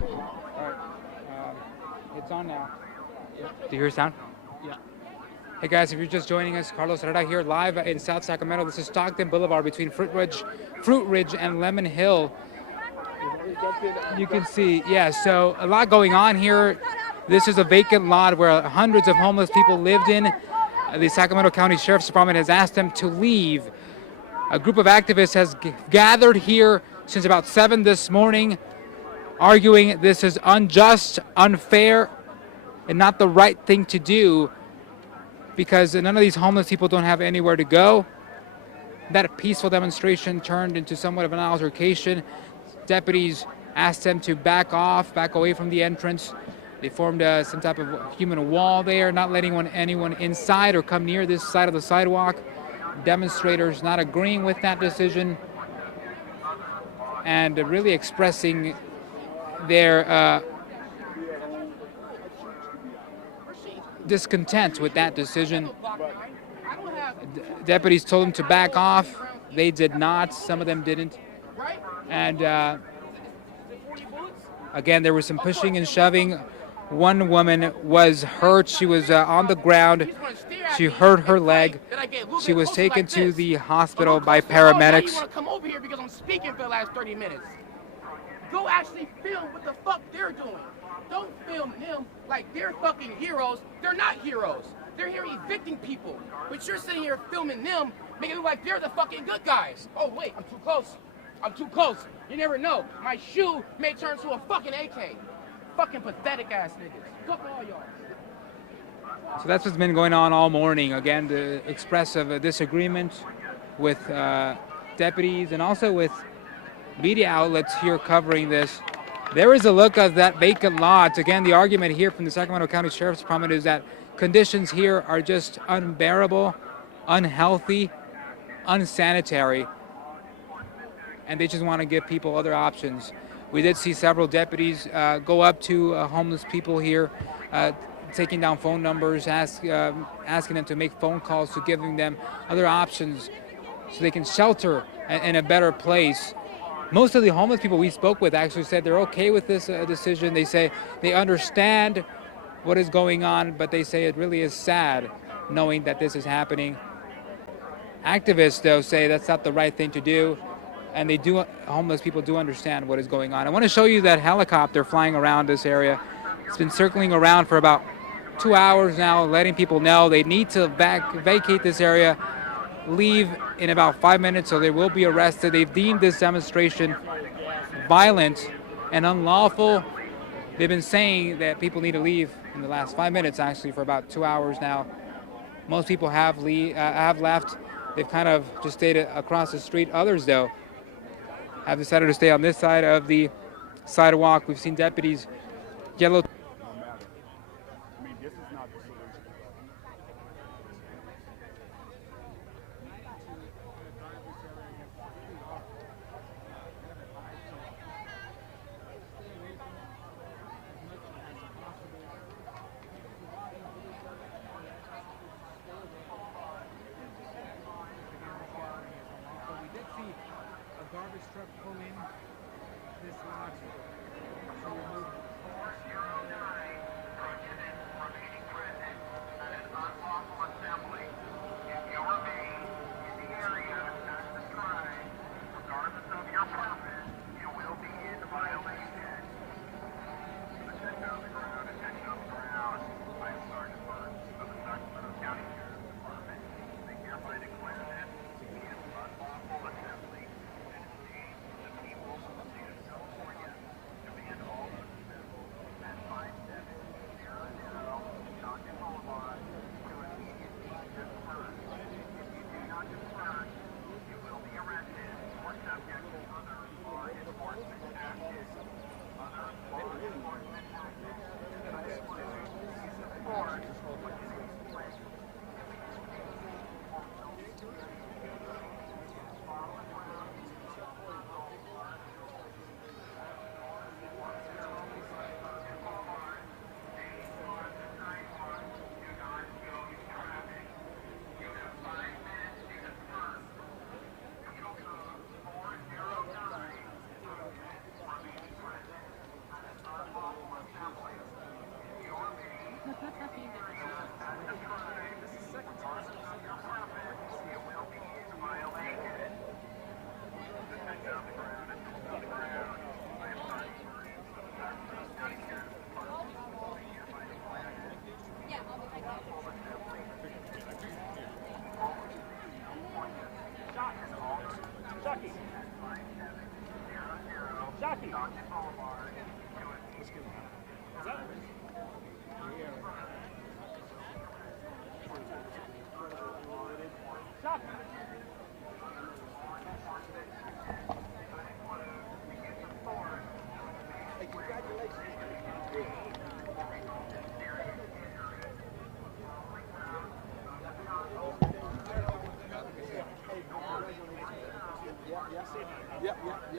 All right, it's on now. Do you hear sound? Yeah. Hey guys, if you're just joining us, Carlos Herrera here live in South Sacramento. This is Stockton Boulevard between Fruit Ridge and Lemon Hill. You can see, yeah, so a lot going on here. This is a vacant lot where hundreds of homeless people lived in. The Sacramento County Sheriff's Department has asked them to leave. A group of activists has gathered here since about 7 this morning, arguing this is unjust, unfair, and not the right thing to do because none of these homeless people don't have anywhere to go. That peaceful demonstration turned into somewhat of an altercation. Deputies asked them to back off, back away from the entrance. They formed some type of human wall there, not letting anyone inside or come near this side of the sidewalk. Demonstrators not agreeing with that decision and really expressing their discontent with that decision. Deputies told them to back off. They did not. Some of them didn't. And again, there was some pushing and shoving. One woman was hurt. She was on the ground. She hurt her leg. She was taken to the hospital by paramedics. You want to come over here because I'm speaking for the last 30 minutes. Go actually film what the fuck they're doing. Don't film them like they're fucking heroes. They're not heroes. They're here evicting people. But you're sitting here filming them, making it look like they're the fucking good guys. Oh, wait, I'm too close. I'm too close. You never know. My shoe may turn to a fucking AK. Fucking pathetic ass niggas. Fuck all y'all. So that's what's been going on all morning. Again, the express of a disagreement with deputies and also with media outlets here covering this. There is a look of that vacant lot. Again, the argument here from the Sacramento County Sheriff's Department is that conditions here are just unbearable, unhealthy, unsanitary, and they just want to give people other options. We did see several deputies go up to homeless people here, taking down phone numbers, asking them to make phone calls, to giving them other options so they can shelter in a better place. Most of the homeless people we spoke with actually said they're okay with this decision. They say they understand what is going on, but they say it really is sad knowing that this is happening. Activists, though, say that's not the right thing to do, and homeless people do understand what is going on. I want to show you that helicopter flying around this area. It's been circling around for about 2 hours now, letting people know they need to vacate this area, leave in about 5 minutes, so they will be arrested. They've deemed this demonstration violent and unlawful. They've been saying that people need to leave in the last 5 minutes, actually, for about 2 hours now. Most people have left. They've kind of just stayed across the street. Others, though, have decided to stay on this side of the sidewalk. We've seen deputies yellow. Garbage truck pull in this lot to remove cars.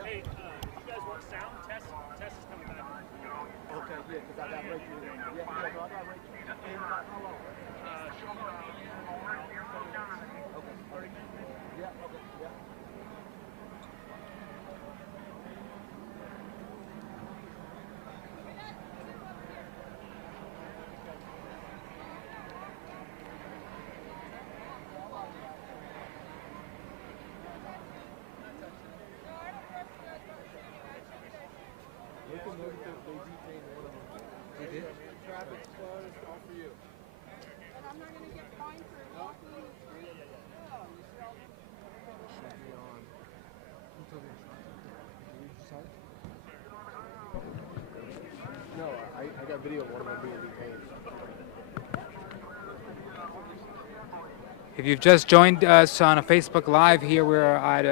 Hey, you guys want sound? Test is coming back. Okay, yeah, because I got Rachel. Yeah, no, I got Rachel. And how long? Okay, 30 minutes? Yeah, okay, yeah. Traffic's closed, all for you. And I'm not gonna get fined for walking. No, I got video of one of them being detained. If you've just joined us on a Facebook Live here, we're at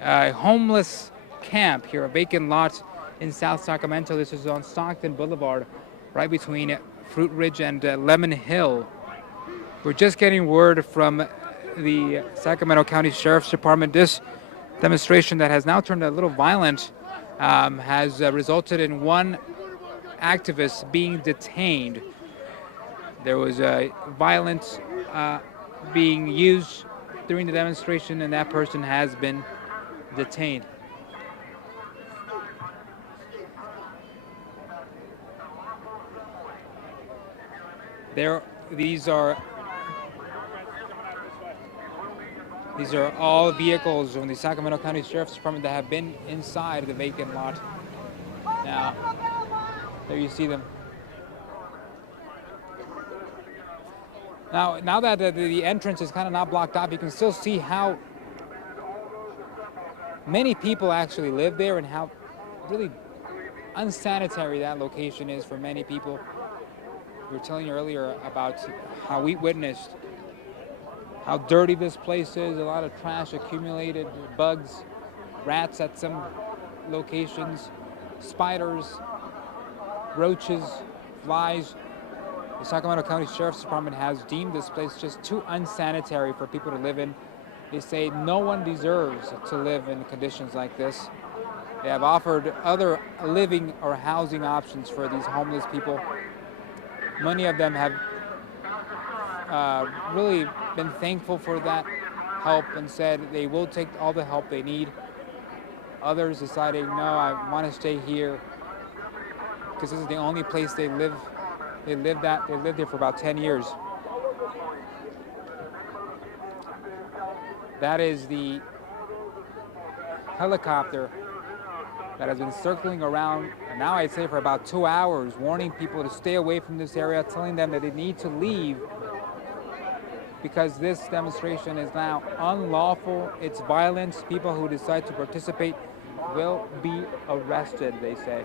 a homeless camp here, a vacant lot in South Sacramento. This is on Stockton Boulevard, right between Fruit Ridge and Lemon Hill. We're just getting word from the Sacramento County Sheriff's Department. This demonstration that has now turned a little violent has resulted in one activist being detained. There was violence being used during the demonstration, and that person has been detained. These are all vehicles from the Sacramento County Sheriff's Department that have been inside the vacant lot. Now, there you see them. Now that the entrance is kind of not blocked off, you can still see how many people actually live there and how really unsanitary that location is for many people. We were telling you earlier about how we witnessed how dirty this place is, a lot of trash accumulated, bugs, rats at some locations, spiders, roaches, flies. The Sacramento County Sheriff's Department has deemed this place just too unsanitary for people to live in. They say no one deserves to live in conditions like this. They have offered other living or housing options for these homeless people. Many of them have really been thankful for that help and said they will take all the help they need. Others deciding, no, I want to stay here because this is the only place they live. They lived there for about 10 years. That is the helicopter that has been circling around, and now I'd say for about 2 hours, warning people to stay away from this area, telling them that they need to leave because this demonstration is now unlawful. It's violence. People who decide to participate will be arrested, they say.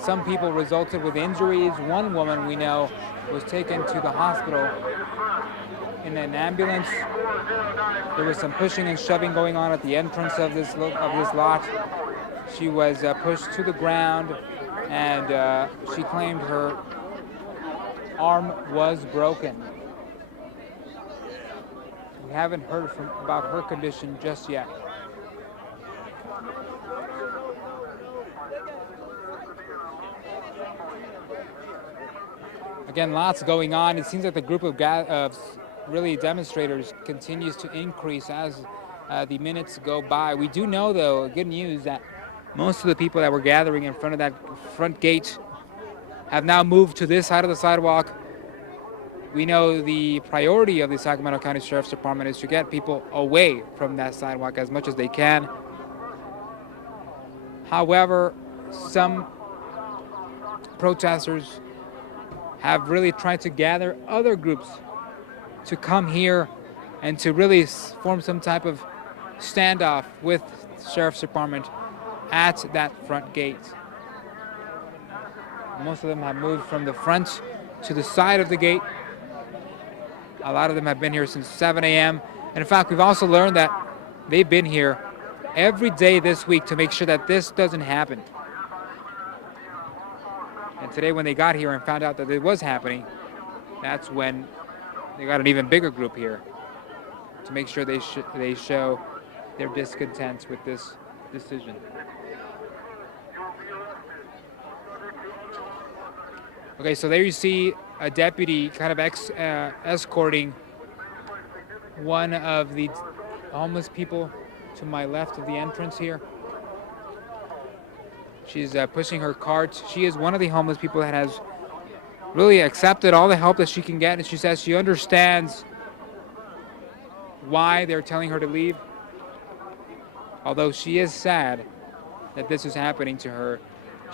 Some people resulted with injuries. One woman we know was taken to the hospital in an ambulance. There was some pushing and shoving going on at the entrance of this lot. She was pushed to the ground, and she claimed her arm was broken. We haven't heard about her condition just yet. Again, lots going on. It seems like the group of really demonstrators continues to increase as the minutes go by. We do know, though, good news, that most of the people that were gathering in front of that front gate have now moved to this side of the sidewalk. We know the priority of the Sacramento County Sheriff's Department is to get people away from that sidewalk as much as they can. However, some protesters have really tried to gather other groups to come here and to really form some type of standoff with the Sheriff's Department at that front gate. Most of them have moved from the front to the side of the gate. A lot of them have been here since 7 a.m. And in fact, we've also learned that they've been here every day this week to make sure that this doesn't happen. And today when they got here and found out that it was happening, that's when they got an even bigger group here to make sure they show their discontent with this decision. Okay, so there you see a deputy kind of escorting one of the homeless people to my left of the entrance here. She's pushing her cart. She is one of the homeless people that has really accepted all the help that she can get, and she says she understands why they're telling her to leave. Although she is sad that this is happening to her,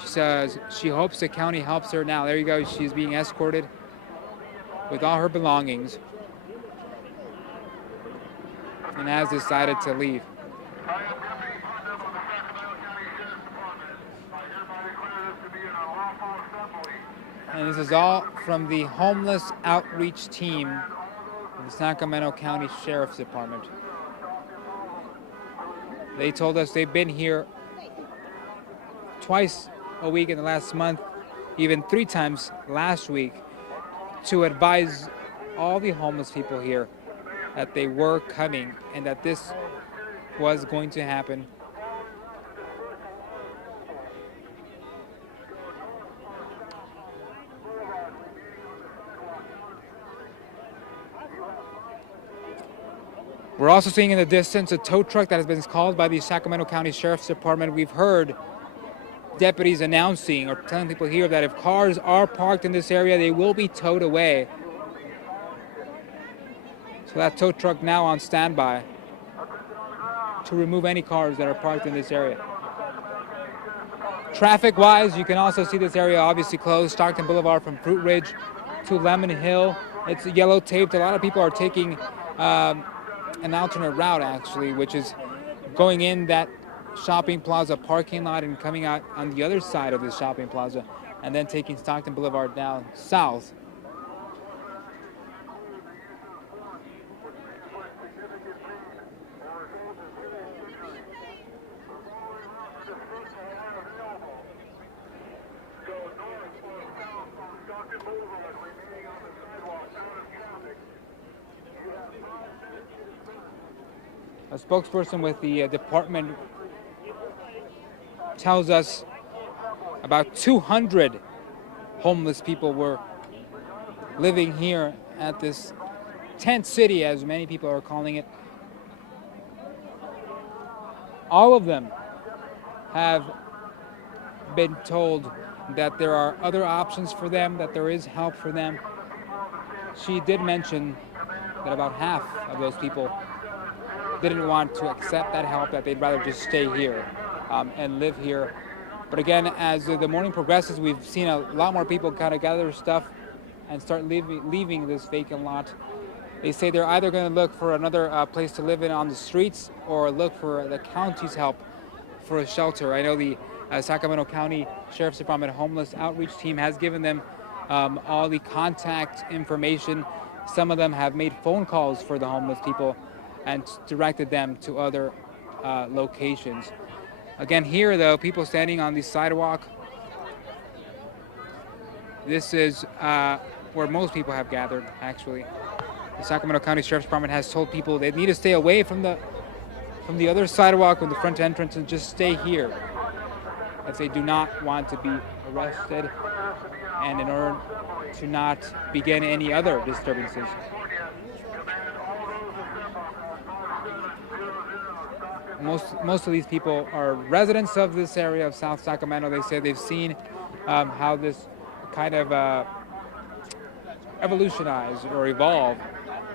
she says she hopes the county helps her now. There you go. She's being escorted with all her belongings and has decided to leave. And this is all from the homeless outreach team of the Sacramento County Sheriff's Department. They told us they've been here twice a week in the last month, even 3 times last week, to advise all the homeless people here that they were coming and that this was going to happen. We're also seeing in the distance a tow truck that has been called by the Sacramento County Sheriff's Department. We've heard deputies announcing or telling people here that if cars are parked in this area, they will be towed away. So that tow truck now on standby to remove any cars that are parked in this area. Traffic-wise, you can also see this area obviously closed. Stockton Boulevard from Fruit Ridge to Lemon Hill. It's yellow taped. A lot of people are taking an alternate route, actually, which is going in that shopping plaza parking lot and coming out on the other side of the shopping plaza and then taking Stockton Boulevard down south. A spokesperson with the department tells us about 200 homeless people were living here at this tent city, as many people are calling it. All of them have been told that there are other options for them, that there is help for them. She did mention that about half of those people didn't want to accept that help, that they'd rather just stay here and live here. But again, as the morning progresses, we've seen a lot more people kind of gather their stuff and start leaving this vacant lot. They say they're either going to look for another place to live in on the streets or look for the county's help for a shelter. I know the Sacramento County Sheriff's Department Homeless Outreach Team has given them all the contact information. Some of them have made phone calls for the homeless people and directed them to other locations. Again, here though, people standing on the sidewalk. This is where most people have gathered, actually. The Sacramento County Sheriff's Department has told people they need to stay away from the other sidewalk, from the front entrance, and just stay here if they do not want to be arrested and in order to not begin any other disturbances. Most of these people are residents of this area of South Sacramento. They say they've seen how this kind of evolutionized or evolved.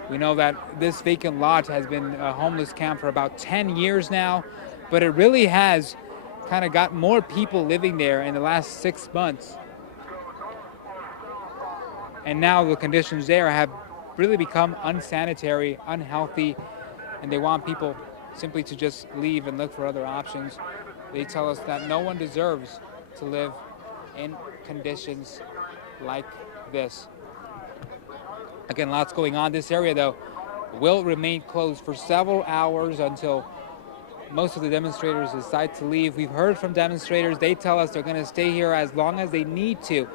We know that this vacant lot has been a homeless camp for about 10 years now, but it really has kind of got more people living there in the last 6 months. And now the conditions there have really become unsanitary, unhealthy, and they want people simply to just leave and look for other options. They tell us that no one deserves to live in conditions like this. Again, lots going on. This area, though, will remain closed for several hours until most of the demonstrators decide to leave. We've heard from demonstrators. They tell us they're going to stay here as long as they need to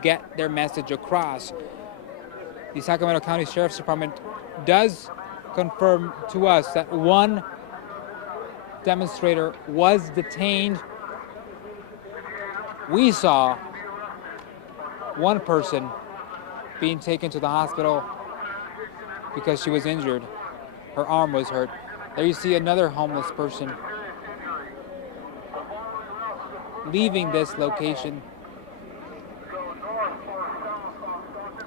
get their message across. The Sacramento County Sheriff's Department does confirm to us that one demonstrator was detained. We saw one person being taken to the hospital because she was injured. Her arm was hurt. There you see another homeless person leaving this location.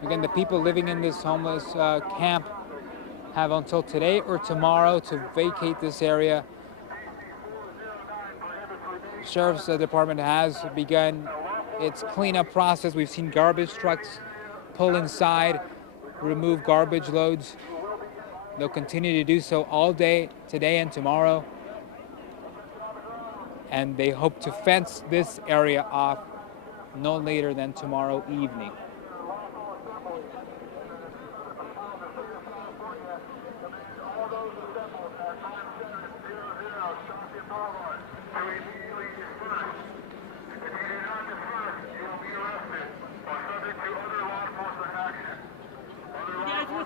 Again, the people living in this homeless camp have until today or tomorrow to vacate this area. Sheriff's Department has begun its cleanup process. We've seen garbage trucks pull inside, remove garbage loads. They'll continue to do so all day, today and tomorrow. And they hope to fence this area off no later than tomorrow evening.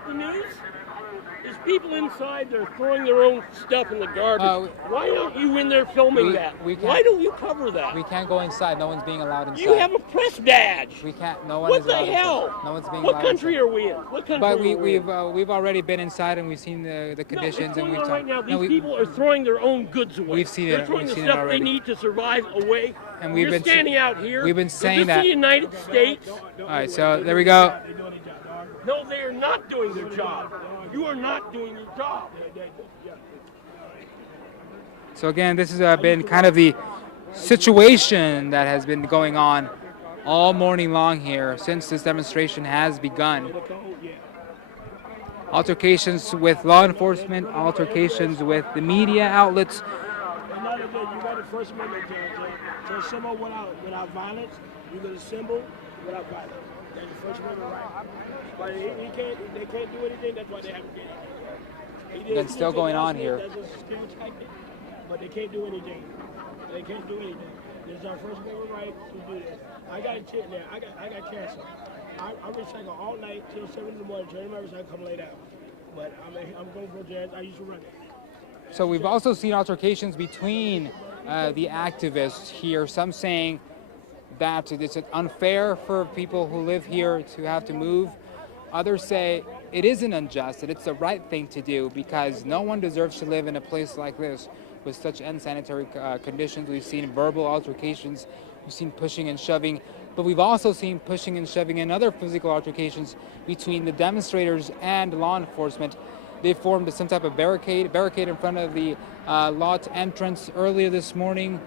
The news? There's people inside, they're throwing their own stuff in the garbage. Why aren't you in there filming that? Why don't you cover that? We can't go inside. No one's being allowed inside. You have a press badge. We can't. No one what is the allowed hell? Inside. No one's being what allowed country inside. are we in? What country but are we in? we've already been inside and we've seen the conditions no, and we've right now. These people are throwing their own goods away. We've seen They're it. throwing We've the seen stuff it already. they need to survive away. And we've You're been standing out here. We've been saying Is this that. the United States? All right, so there we go. No, they are not doing their job. You are not doing your job. So again, this has been kind of the situation that has been going on all morning long here since this demonstration has begun. Altercations with law enforcement, altercations with the media outlets. Another day, you got the First Amendment to assemble without violence. You can assemble without violence. That's the First Amendment right. But they can't do anything. That's why they haven't done anything. That's still going on here. That's a scare tactic, but they can't do anything. They can't do anything. It's our First Amendment right to do that. I got a kid there. I got cancer. I recycle all night till 7 in the morning. Turn my recycle, come lay down. But I'm going for jazz. I used to run it. So we've also seen altercations between the activists here. Some saying that it's unfair for people who live here to have to move. Others say it isn't unjust, that it's the right thing to do because no one deserves to live in a place like this with such unsanitary conditions. We've seen verbal altercations, we've seen pushing and shoving, but we've also seen pushing and shoving and other physical altercations between the demonstrators and law enforcement. They formed some type of barricade in front of the lot entrance earlier this morning.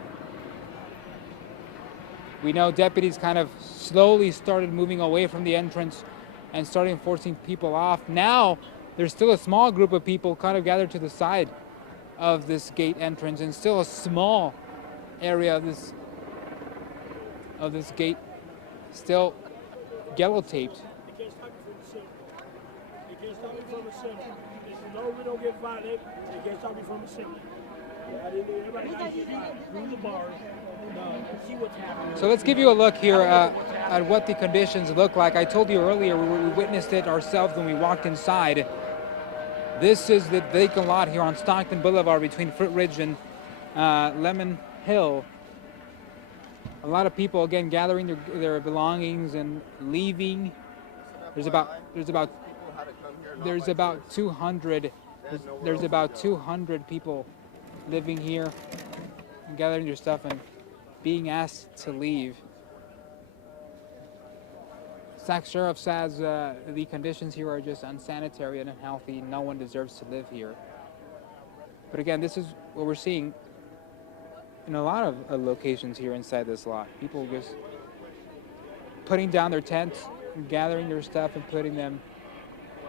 We know deputies kind of slowly started moving away from the entrance and starting forcing people off. Now, there's still a small group of people kind of gathered to the side of this gate entrance, and still a small area of this gate still yellow taped. They can't stop you from assembling. They can't stop you from assembling. As long as we don't get violent, they can't stop you from assembling. Everybody through the bars. See what's happening. So let's give you a look here at what the conditions look like. I told you earlier we witnessed it ourselves when we walked inside. This is the vacant lot here on Stockton Boulevard between Fruitridge and Lemon Hill. A lot of people again gathering their belongings and leaving. There's about 200 people living here and gathering their stuff and being asked to leave. Sac Sheriff says the conditions here are just unsanitary and unhealthy. No one deserves to live here. But again, this is what we're seeing in a lot of locations here inside this lot. People just putting down their tents, and gathering their stuff and putting them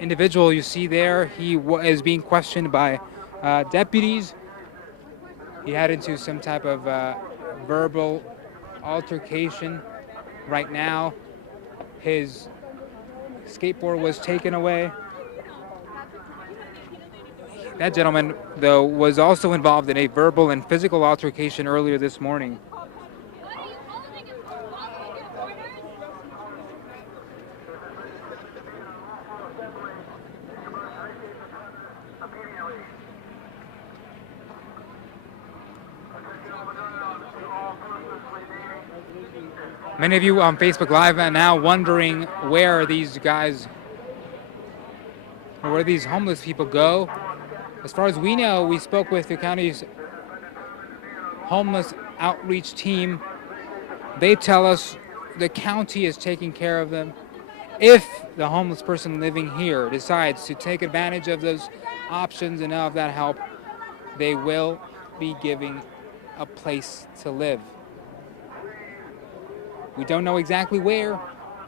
individual you see there, he is being questioned by deputies. He had into some type of verbal altercation. Right now, his skateboard was taken away. That gentleman, though, was also involved in a verbal and physical altercation earlier this morning. Many of you on Facebook Live are now wondering where these guys, or where these homeless people go. As far as we know, we spoke with the county's homeless outreach team. They tell us the county is taking care of them. If the homeless person living here decides to take advantage of those options and of that help, they will be giving a place to live. We don't know exactly where,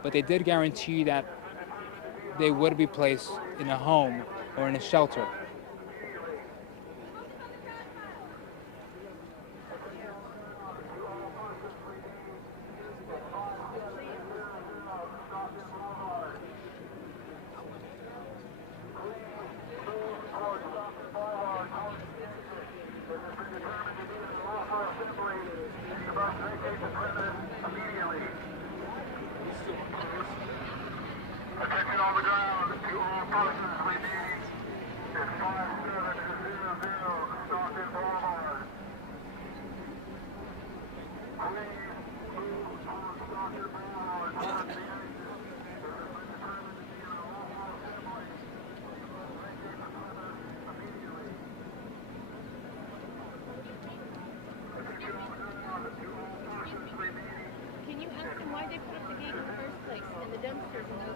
but they did guarantee that they would be placed in a home or in a shelter. Attention on the ground, to all persons remaining at 5700 Stockton Boulevard. Please move towards Stockton Boulevard towards the exit. Can you ask them why they put up the gate in the first place and the dumpsters and the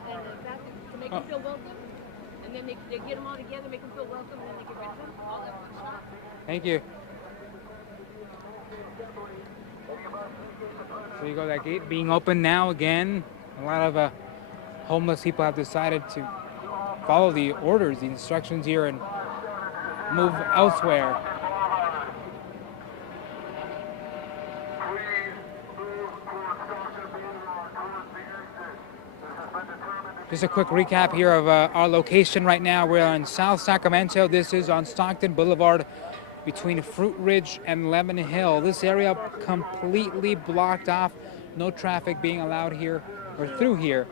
bathrooms to make them feel welcome? And then they get them all together, make them feel welcome, and then they get rid of them all at one shot? Thank you. So you go, that gate being open now again. A lot of homeless people have decided to follow the orders, the instructions here, and move elsewhere. Just a quick recap here of our location right now. We're in South Sacramento. This is on Stockton Boulevard between Fruit Ridge and Lemon Hill. This area completely blocked off. No traffic being allowed here or through here.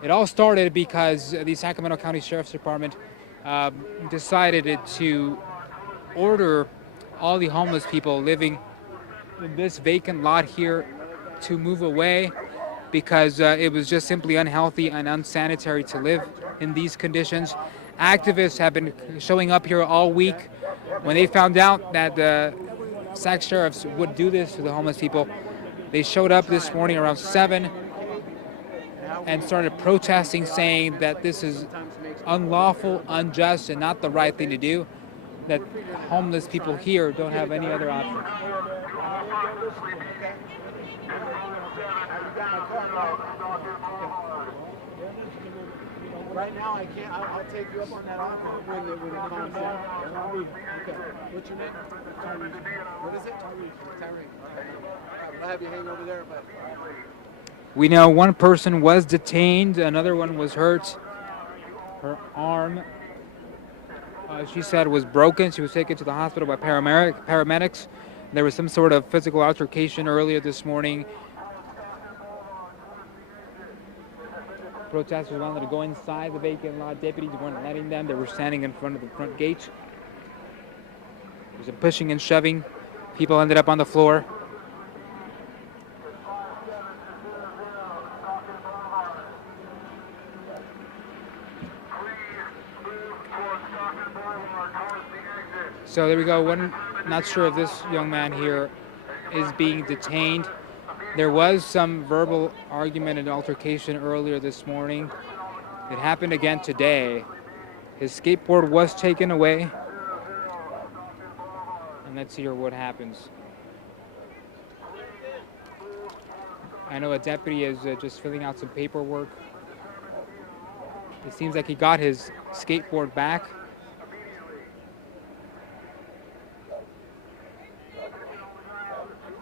It all started because the Sacramento County Sheriff's Department decided to order all the homeless people living in this vacant lot here to move away, because it was just simply unhealthy and unsanitary to live in these conditions. Activists have been showing up here all week. When they found out that the Sac sheriffs would do this to the homeless people, they showed up this morning around 7 and started protesting, saying that this is unlawful, unjust, and not the right thing to do, that homeless people here don't have any other option. Right now, I can't. I'll take you up on that offer when it comes down. Okay. What's your name? Tyree. What is it? Tyree. Okay. I'll have you hang over there, but. We know one person was detained, another one was hurt. Her arm, she said, was broken. She was taken to the hospital by paramedics. There was some sort of physical altercation earlier this morning. Protesters wanted to go inside the vacant lot. Deputies weren't letting them. They were standing in front of the front gate. There was a pushing and shoving. People ended up on the floor. So there we go. Not sure if this young man here is being detained. There was some verbal argument and altercation earlier this morning. It happened again today. His skateboard was taken away. And let's hear what happens. I know a deputy is just filling out some paperwork. It seems like he got his skateboard back.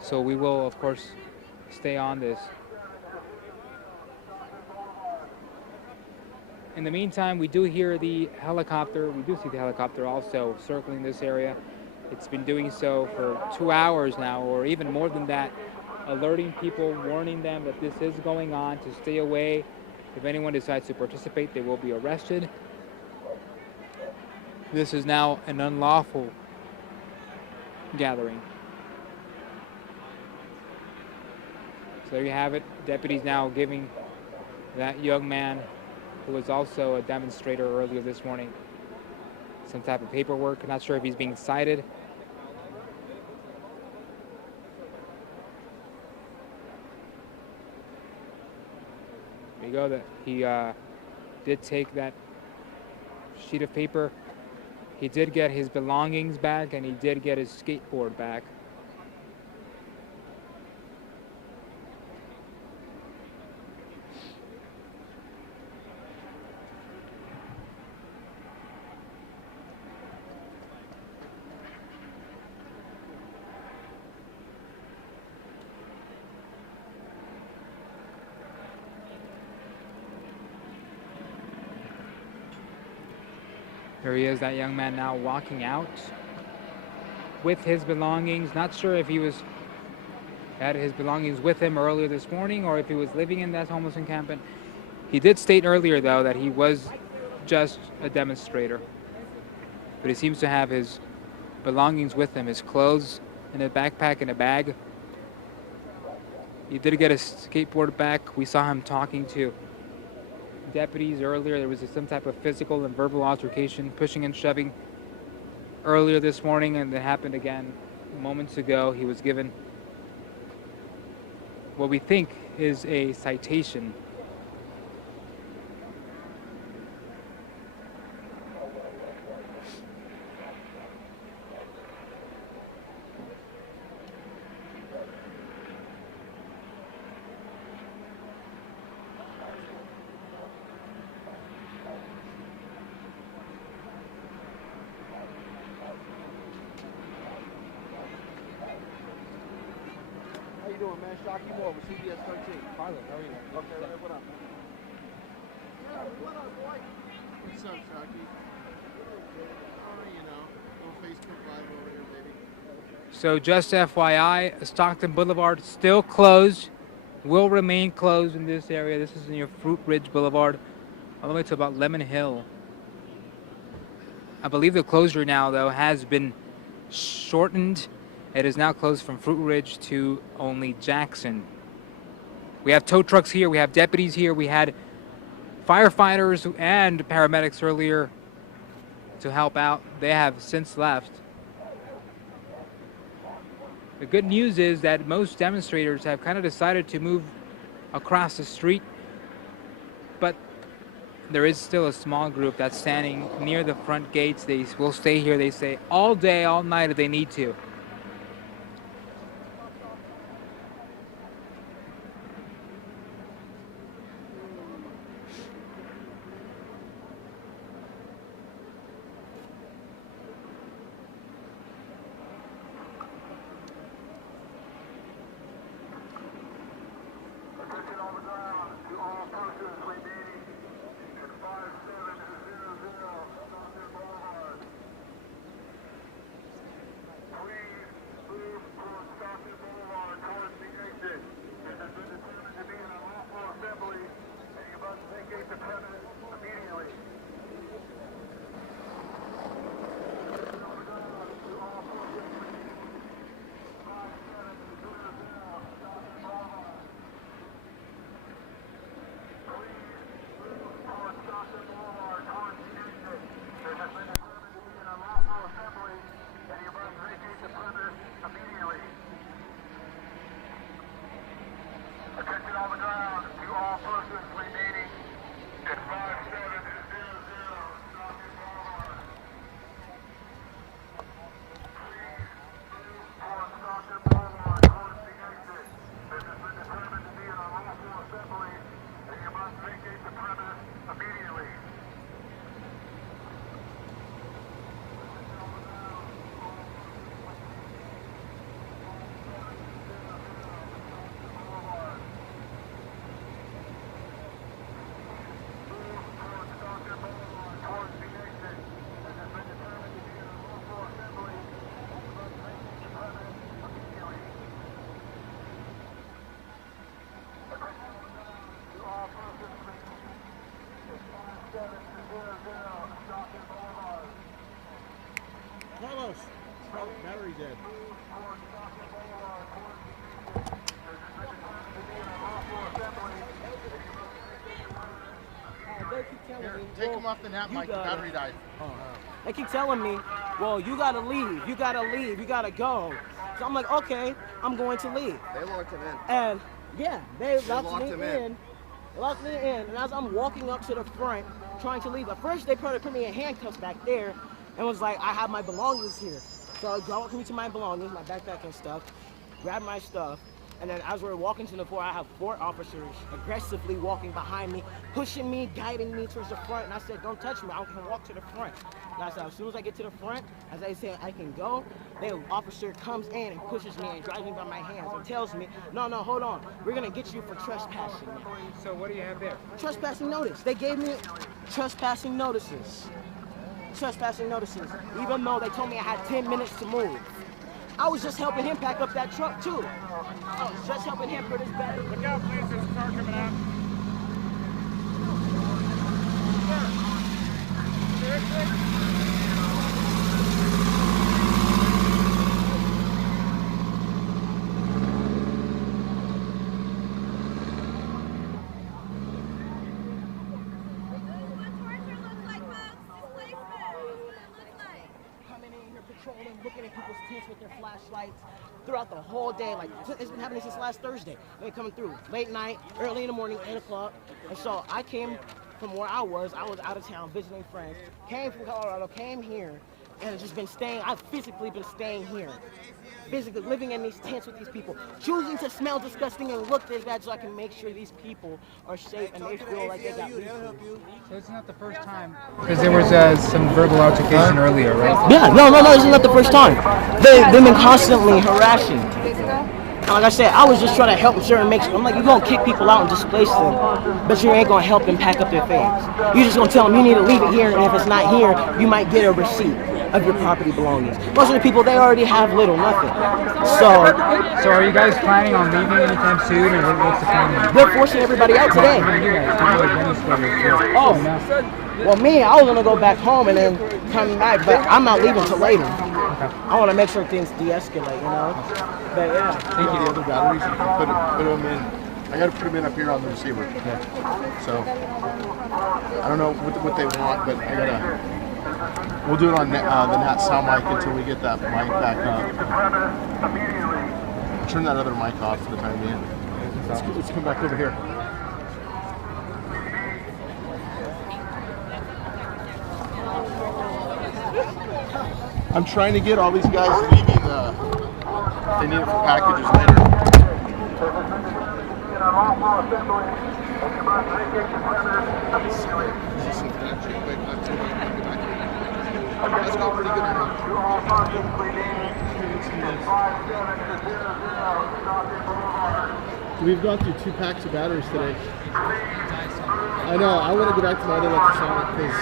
So we will, of course, stay on this. In the meantime, we do hear the helicopter. We do see the helicopter also circling this area. It's been doing so for 2 hours now, or even more than that, alerting people, warning them that this is going on, to stay away. If anyone decides to participate, they will be arrested. This is now an unlawful gathering. So there you have it. Deputies now giving that young man, who was also a demonstrator earlier this morning, some type of paperwork. Not sure if he's being cited. There you go. That he did take that sheet of paper. He did get his belongings back, and he did get his skateboard back. Here he is, that young man now walking out with his belongings. Not sure if he had his belongings with him earlier this morning or if he was living in that homeless encampment. He did state earlier, though, that he was just a demonstrator. But he seems to have his belongings with him, his clothes in a backpack and a bag. He did get his skateboard back. We saw him talking to deputies earlier. There was some type of physical and verbal altercation, pushing and shoving earlier this morning, and it happened again moments ago. He was given what we think is a citation. How you doing, man? Shocky Moore with CBS 13. Carlos, how are you? Okay, man, what up, man? Yeah, what up, boy? What's up, Shocky? You know, no Facebook Live over here, baby. So just FYI, Stockton Boulevard still closed, will remain closed in this area. This is near Fruit Ridge Boulevard, all the way to about Lemon Hill. I believe the closure now, though, has been shortened. It is now closed from Fruit Ridge to only Jackson. We have tow trucks here. We have deputies here. We had firefighters and paramedics earlier to help out. They have since left. The good news is that most demonstrators have kind of decided to move across the street, but there is still a small group that's standing near the front gates. They will stay here, they say, all day, all night if they need to. Attention on the ground to all persons remaining at 5700 Stockton Boulevard. Please move towards Stockton Boulevard towards the exit. This has been determined to be an unlawful assembly, and you must vacate the premise immediately. Attention on the ground to all persons remaining at 5700 Stockton Boulevard. Attention on the ground to all persons remaining at Here, take him off the nap mic. The battery died. They keep telling me, well, you gotta leave, you gotta leave, you gotta go. So I'm like, okay, I'm going to leave. They locked him in. And yeah, they locked locked me him in. in. They locked me in, and as I'm walking up to the front, trying to leave, at first they put me in handcuffs back there, and was like, I have my belongings here. So I walked me to my belongings, my backpack and stuff, grabbed my stuff, and then as we're walking to the floor, I have 4 officers aggressively walking behind me, pushing me, guiding me towards the front, and I said, don't touch me, I can walk to the front. And I said, as soon as I get to the front, as I say I can go, the officer comes in and pushes me and drives me by my hands and tells me, no, hold on, we're gonna get you for trespassing now. So what do you have there? Trespassing notice. They gave me trespassing notices. Trespassing notices, even though they told me I had 10 minutes to move. I was just helping him pack up that truck too. I was just helping him put his bag. Look out, please. There's a car coming out. Coming in here, patrolling, looking at people's tents with their flashlights throughout the whole day. Like, it's been happening since last Thursday. They're coming through late night, early in the morning, 8 o'clock. And so I came from where I was out of town visiting friends, came from Colorado, came here, and just been staying. I've physically been staying here. Physically living in these tents with these people, choosing to smell disgusting and look this bad so I can make sure these people are safe and they feel like they got resources. So it's not the first time. Because there was some verbal altercation earlier, right? Yeah, no, this is not the first time. They've been constantly harassing. And like I said, I was just trying to help them and make sure. I'm like, you're going to kick people out and displace them, but you ain't going to help them pack up their things. You're just going to tell them you need to leave it here, and if it's not here, you might get a receipt of your property belongings. Most of the people, they already have little, nothing. So are you guys planning on leaving anytime soon, or what's the plan? They're forcing everybody out today. Oh, well, me, I was going to go back home and then come back, but I'm not leaving till later. I want to make sure things de-escalate, you know? But yeah. Thank you. The other batteries, you can put them in. I got to put them in up here on the receiver. Yeah. So, I don't know what they want, but I got to. We'll do it on the Nat sound mic until we get that mic back up. Turn that other mic off for the time being. Let's come back over here. I'm trying to get all these guys leaving. They need it for packages later. Let's go pretty good now. We've gone through 2 packs of batteries today. I know, I want to go back to my other electronic because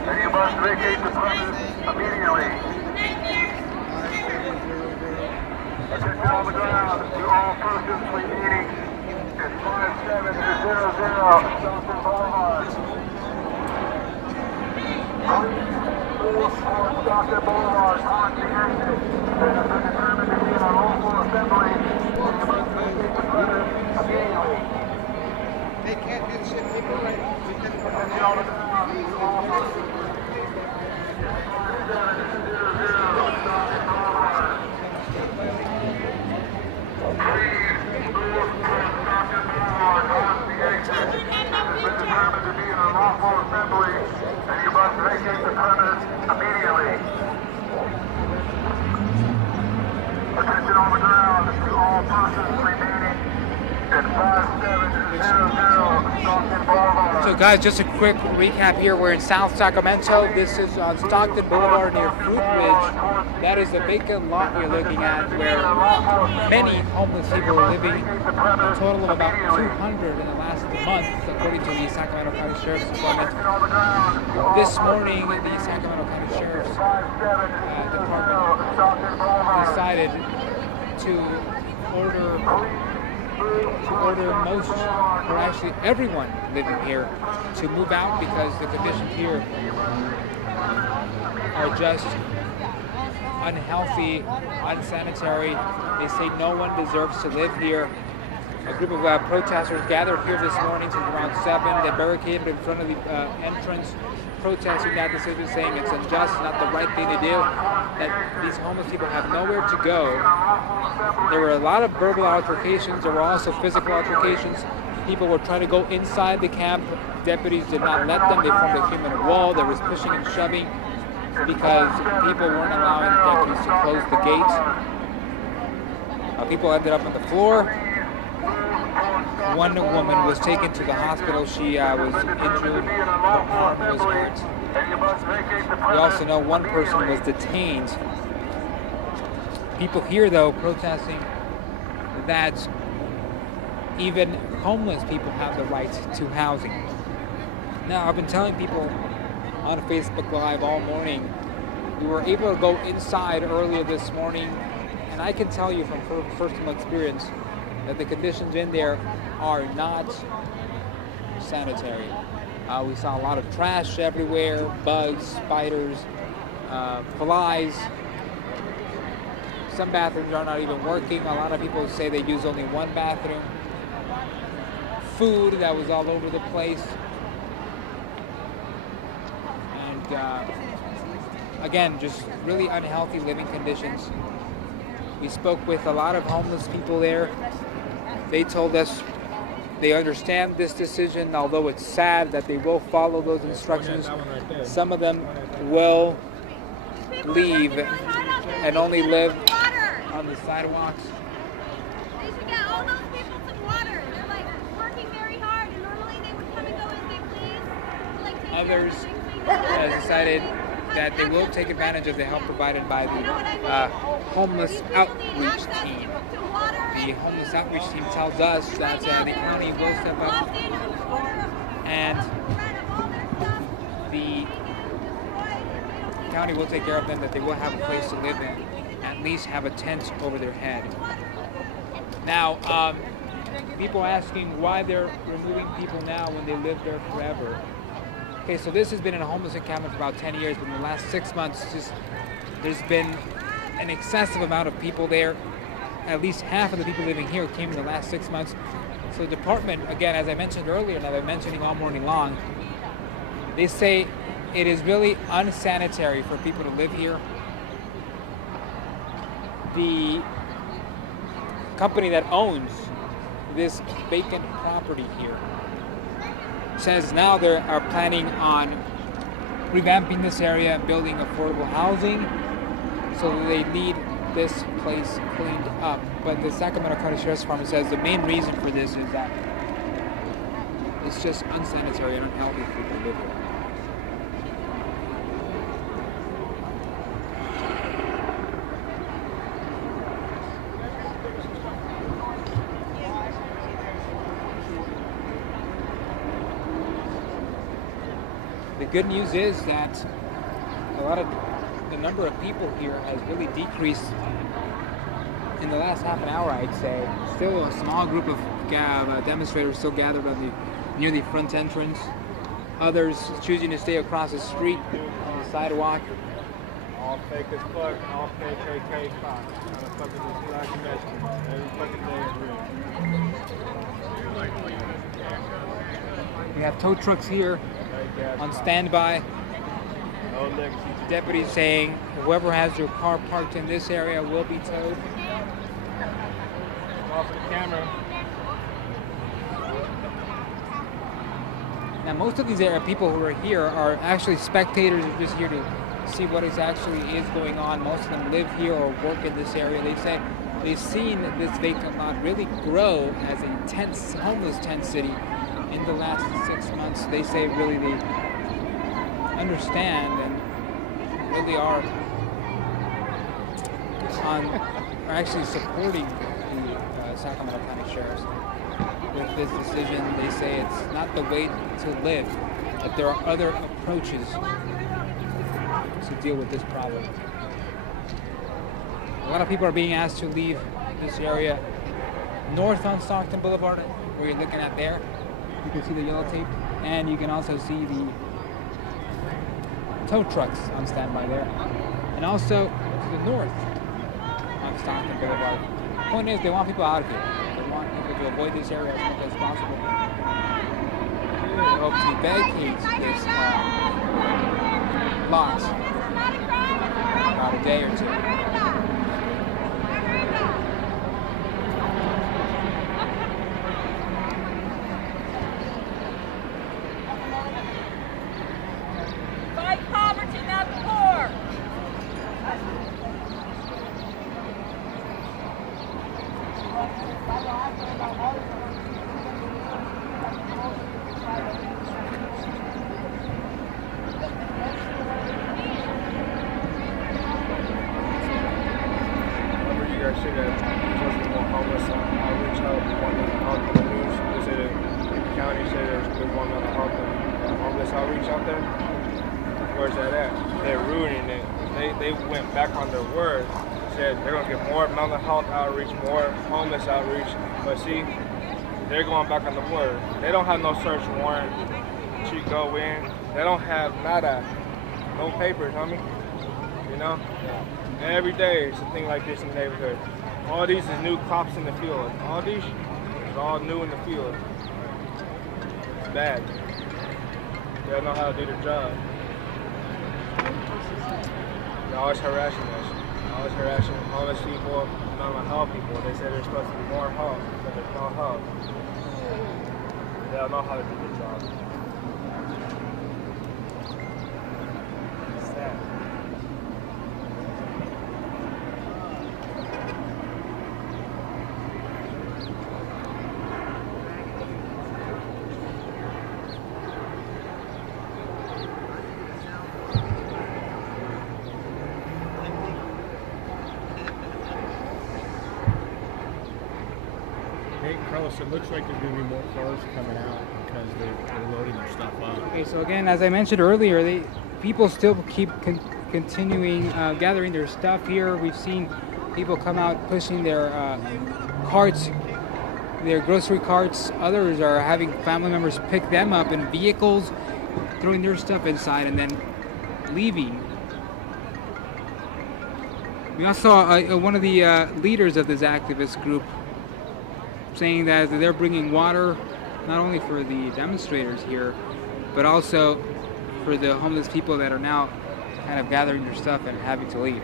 and you must vacate the premises immediately. Attention on the ground to all persons remaining at 5700 Stockton Boulevard. Please move for Stockton Boulevard on the exit. It has been determined to be an unlawful assembly. You must vacate the premises immediately. they can't do shit. Attention on the ground to all persons. Attention on the ground to all persons remaining at 5700 Stockton Boulevard. So guys, just a quick recap here. We're in South Sacramento. This is on Stockton Boulevard near Fruit Ridge. That is the vacant lot you're looking at where many homeless people are living. A total of about 200 in the last month, according to the Sacramento County Sheriff's Department. This morning, the Sacramento County Sheriff's Department decided to order most, or actually everyone living here, to move out because the conditions here are just unhealthy, unsanitary. They say no one deserves to live here. A group of protesters gathered here this morning till around 7. They barricaded in front of the entrance, protesting that decision, saying it's unjust, not the right thing to do, that these homeless people have nowhere to go. There were a lot of verbal altercations. There were also physical altercations. People were trying to go inside the camp. Deputies did not let them. They formed a human wall. There was pushing and shoving because people weren't allowing deputies to close the gate. People ended up on the floor. One woman was taken to the hospital. She was injured. Her arm was hurt. We also know one person was detained. People here, though, protesting that even homeless people have the right to housing. Now, I've been telling people on Facebook Live all morning, we were able to go inside earlier this morning, and I can tell you from personal experience that the conditions in there are not sanitary. We saw a lot of trash everywhere, bugs, spiders, flies. Some bathrooms are not even working. A lot of people say they use only one bathroom. Food that was all over the place. And again, just really unhealthy living conditions. We spoke with a lot of homeless people there. They told us they understand this decision, although it's sad that they will follow those instructions. Some of them will leave and only live on the sidewalks. They should get all those people some water. They're like working very hard, and normally they would come and go as they please. Like, take Others care of decided that they will take advantage of the help provided by the homeless outreach team. The homeless outreach team tells us that the county will step up and the county will take care of them, that they will have a place to live in, at least have a tent over their head. Now, people asking why they're removing people now when they live there forever. Okay, so this has been in a homeless encampment for about 10 years, but in the last 6 months, there's been an excessive amount of people there. At least half of the people living here came in the last 6 months. So the department, again, as I mentioned earlier, and I've been mentioning all morning long, they say it is really unsanitary for people to live here. The company that owns this vacant property here says now they are planning on revamping this area and building affordable housing, so they need this place cleaned up. But the Sacramento County Sheriff's Department says the main reason for this is that it's just unsanitary and unhealthy for people to live here. The good news is that the number of people here has really decreased in the last half an hour, I'd say. Still a small group of demonstrators still gathered near the front entrance. Others choosing to stay across the street on the sidewalk. All fake as fuck, all KKK cops. Motherfuckers is black and Mexican. Every fucking day is real. We have tow trucks here on standby. Deputies saying whoever has their car parked in this area will be towed. Off the camera. Now, most of these people who are here are actually spectators, who are just here to see what actually is going on. Most of them live here or work in this area. They say they've seen this vacant lot really grow as a homeless tent city in the last 6 months. They say really they understand and really are actually supporting the Sacramento County Sheriffs with this decision. They say it's not the way to live, but there are other approaches to deal with this problem. A lot of people are being asked to leave this area north on Stockton Boulevard, where you're looking at there. You can see the yellow tape, and you can also see the tow trucks on standby there. And also to the north on Stockton Boulevard. Point is, they want people out of here. They want people to avoid this area as much as possible. They hope to vacate this lot in about a day or two. Fight poverty, not poor. Remember you guys say that there's supposed to be more homeless outreach help. We want to help in the news. They say that the county said they want to help them homeless outreach out there. Where's that at? They're ruining it. They went back on their word. Said they're gonna get more mental health outreach, more homeless outreach. But see, they're going back on the word. They don't have no search warrant to go in. They don't have nada, no papers, homie. You know? Every day it's a thing like this in the neighborhood. All these is new cops in the field. All these is all new in the field. It's bad. They don't know how to do their job. They're always harassing us. Always harassing homeless people, mental health people. They say there's supposed to be more help, but there's no help. They don't know how to do their job. It's sad. Hey, Carlos, it looks like there's going to be more cars coming out because they're loading their stuff up. Okay, so again, as I mentioned earlier, people still keep continuing gathering their stuff here. We've seen people come out pushing their carts, their grocery carts. Others are having family members pick them up in vehicles, throwing their stuff inside and then leaving. We also saw one of the leaders of this activist group saying that they're bringing water not only for the demonstrators here, but also for the homeless people that are now kind of gathering their stuff and having to leave.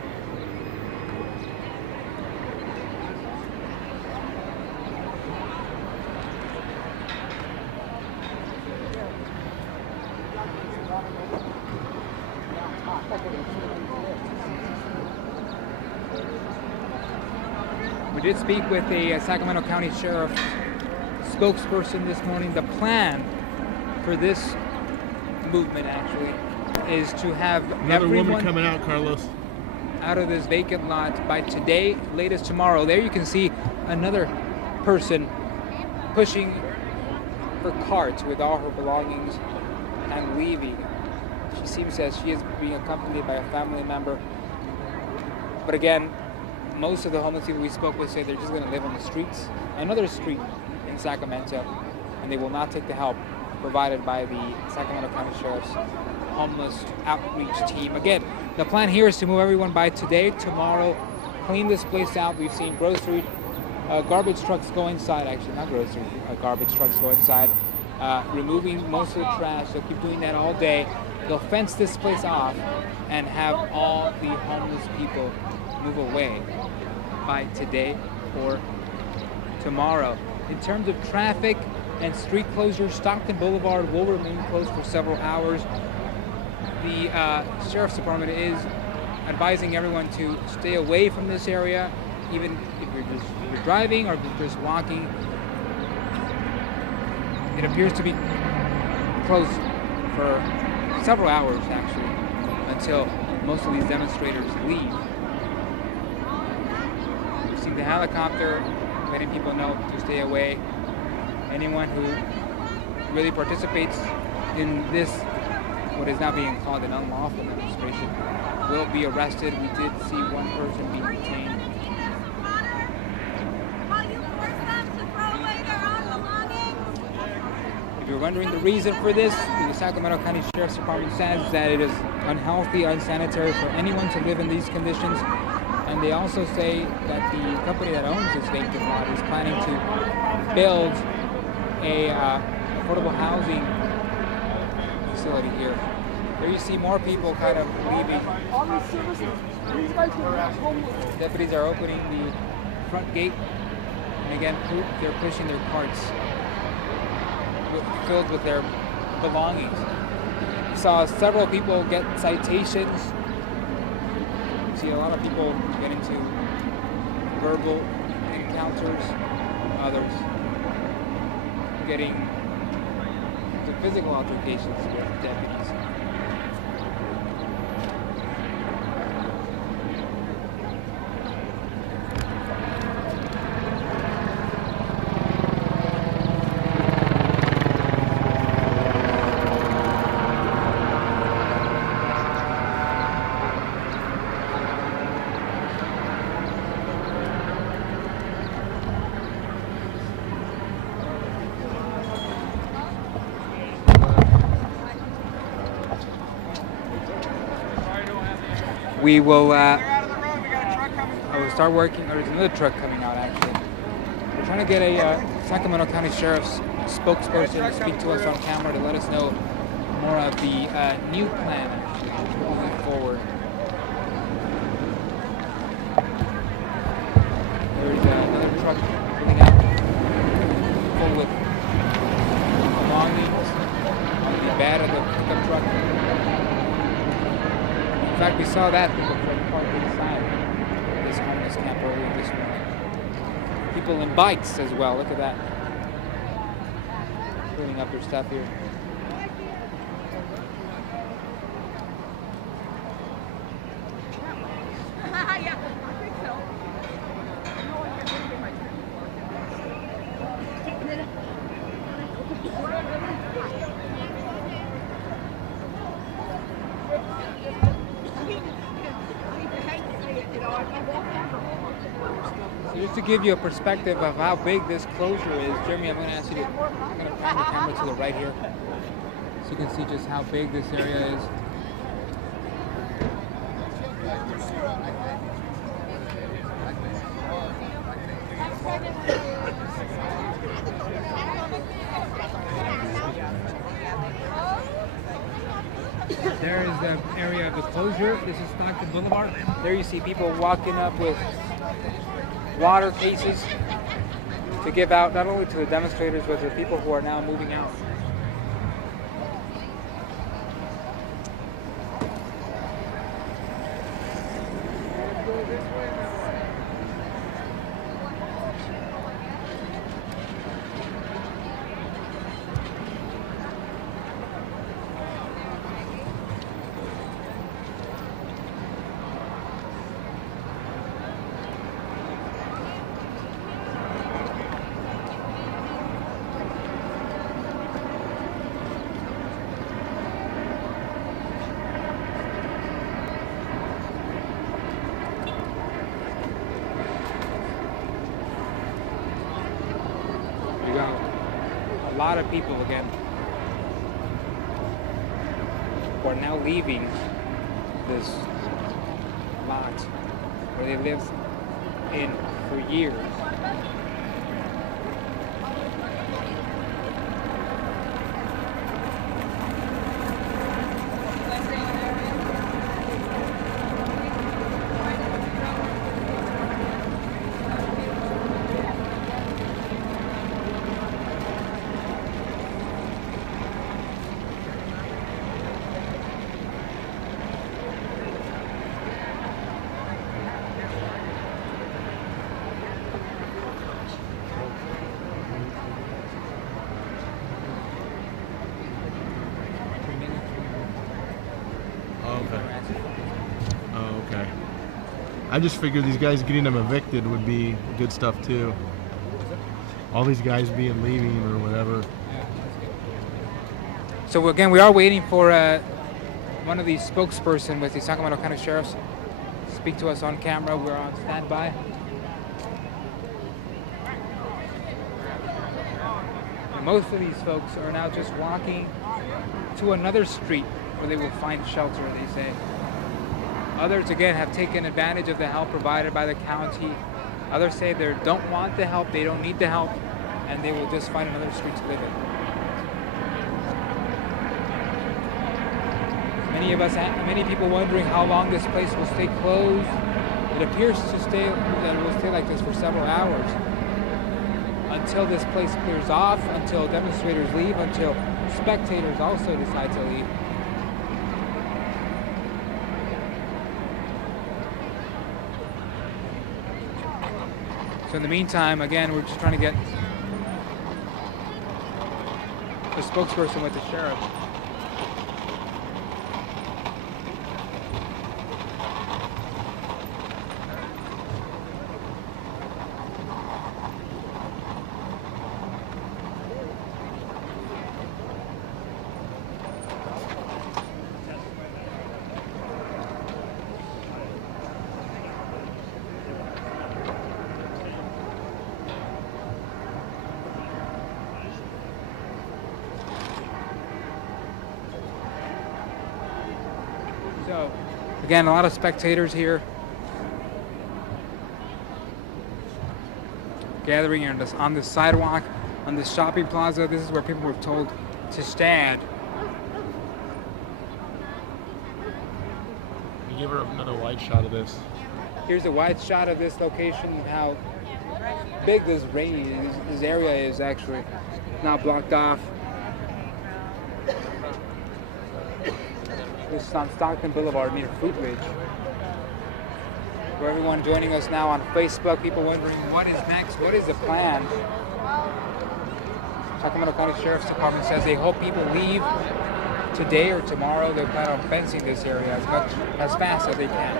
We did speak with a Sacramento County Sheriff spokesperson this morning. The plan for this movement actually is to have Another woman everyone coming out, Carlos. out of this vacant lot by today, latest tomorrow. There you can see another person pushing her cart with all her belongings and leaving. She seems as she is being accompanied by a family member. But again, most of the homeless people we spoke with say they're just going to live on the streets, another street in Sacramento, and they will not take the help provided by the Sacramento County Sheriff's homeless outreach team. Again, the plan here is to move everyone by today, tomorrow, clean this place out. We've seen garbage trucks go inside, actually, not grocery, garbage trucks go inside, removing most of the trash. They'll keep doing that all day. They'll fence this place off and have all the homeless people move away by today or tomorrow. In terms of traffic and street closures, Stockton Boulevard will remain closed for several hours. The Sheriff's Department is advising everyone to stay away from this area, even if you're driving or if you're just walking. it appears to be closed for several hours actually, until most of these demonstrators leave. We've seen the helicopter letting people know to stay away. Anyone who really participates in this, what is now being called an unlawful demonstration, will be arrested. We did see one person being detained. If you're wondering the reason for this, the Sacramento County Sheriff's Department says that it is unhealthy, unsanitary for anyone to live in these conditions. And they also say that the company that owns this vacant lot is planning to build a affordable housing facility here. There you see more people kind of leaving. Deputies are opening the front gate, and again, they're pushing their carts filled with their belongings. We saw several people get citations. We see a lot of people get into verbal encounters, others getting into physical altercations with deputies. We will start working, or there's another truck coming out actually. We're trying to get a Sacramento County Sheriff's spokesperson to speak to us on camera to let us know more of the new plan moving forward. There's another truck coming out full with belongings on the bed of the pickup truck. In fact, we saw that people parked inside this homeless camp earlier this morning. People in bikes as well. Look at that. Putting up their stuff here. So just to give you a perspective of how big this closure is, Jeremy, I'm going to ask you to pan the camera to the right here, so you can see just how big this area is. There is the area of the closure. This is Stockton Boulevard. There you see people walking up with water cases to give out not only to the demonstrators but to the people who are now moving out. A lot of people again who are now leaving this lot where they lived in for years. I just figured these guys getting them evicted would be good stuff too. All these guys being leaving or whatever. So again, we are waiting for one of these spokesperson with the Sacramento County Sheriff's speak to us on camera. We're on standby. And most of these folks are now just walking to another street where they will find shelter, they say. Others, again, have taken advantage of the help provided by the county. Others say they don't want the help, they don't need the help, and they will just find another street to live in. Many people wondering how long this place will stay closed. It appears that it will stay like this for several hours until this place clears off, until demonstrators leave, until spectators also decide to leave. So in the meantime, again, we're just trying to get the spokesperson with the sheriff. So, again, a lot of spectators here gathering on the sidewalk, on the shopping plaza. This is where people were told to stand. Can you give her another wide shot of this? Here's a wide shot of this location, how big this area is actually. Now blocked off. This is on Stockton Boulevard near Fruitridge. For everyone joining us now on Facebook, people wondering what is next, what is the plan? Sacramento County Sheriff's Department says they hope people leave today or tomorrow. They plan on fencing this area as fast as they can.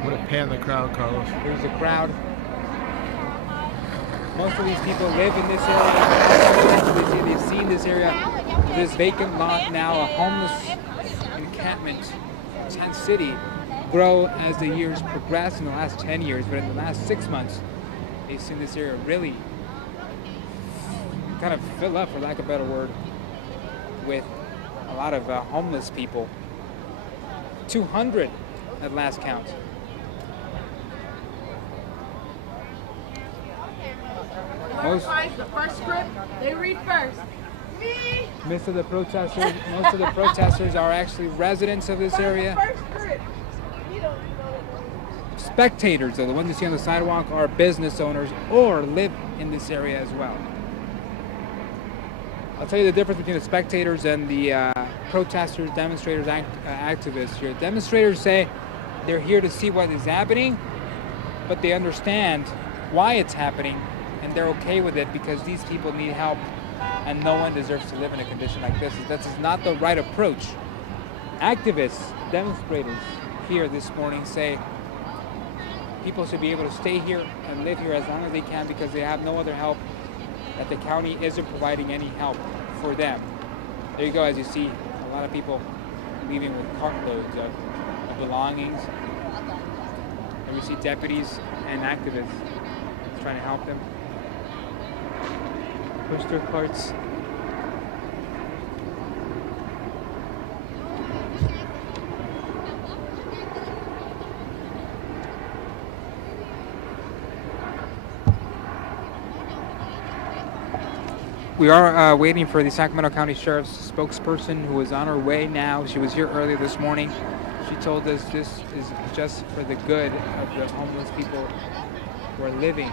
I'm gonna pan the crowd, Carlos. Here's the crowd. Most of these people live in this area. They've seen this area, this vacant lot, now a homeless encampment, tent city, grow as the years progress in the last 10 years. But in the last 6 months, they've seen this area really kind of fill up, for lack of a better word, with a lot of homeless people. 200 at last count. The first script, they read first. Me! Most of the protesters are actually residents of this area. Spectators, though, the ones you see on the sidewalk, are business owners or live in this area as well. I'll tell you the difference between the spectators and the protesters, demonstrators, activists here. Demonstrators say they're here to see what is happening, but they understand why it's happening, and they're okay with it because these people need help, and no one deserves to live in a condition like this. This is not the right approach. Activists, demonstrators here this morning say people should be able to stay here and live here as long as they can because they have no other help, that the county isn't providing any help for them. There you go, as you see, a lot of people leaving with cartloads of belongings. And we see deputies and activists trying to help them push their carts. We are waiting for the Sacramento County Sheriff's spokesperson, who is on her way now. She was here earlier this morning. She told us this is just for the good of the homeless people who are living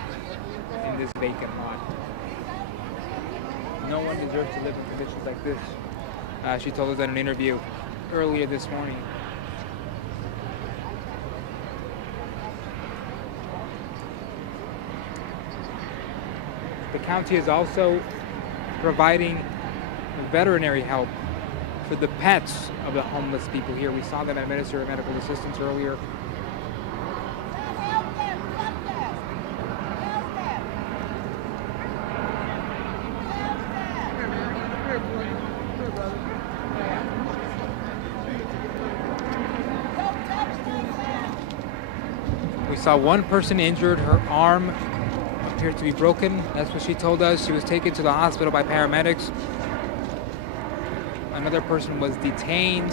in this vacant lot. No one deserves to live in conditions like this. She told us in an interview earlier this morning. The county is also providing veterinary help for the pets of the homeless people here. We saw them administer medical assistance earlier. We saw one person injured. Her arm appeared to be broken. That's what she told us. She was taken to the hospital by paramedics. Another person was detained.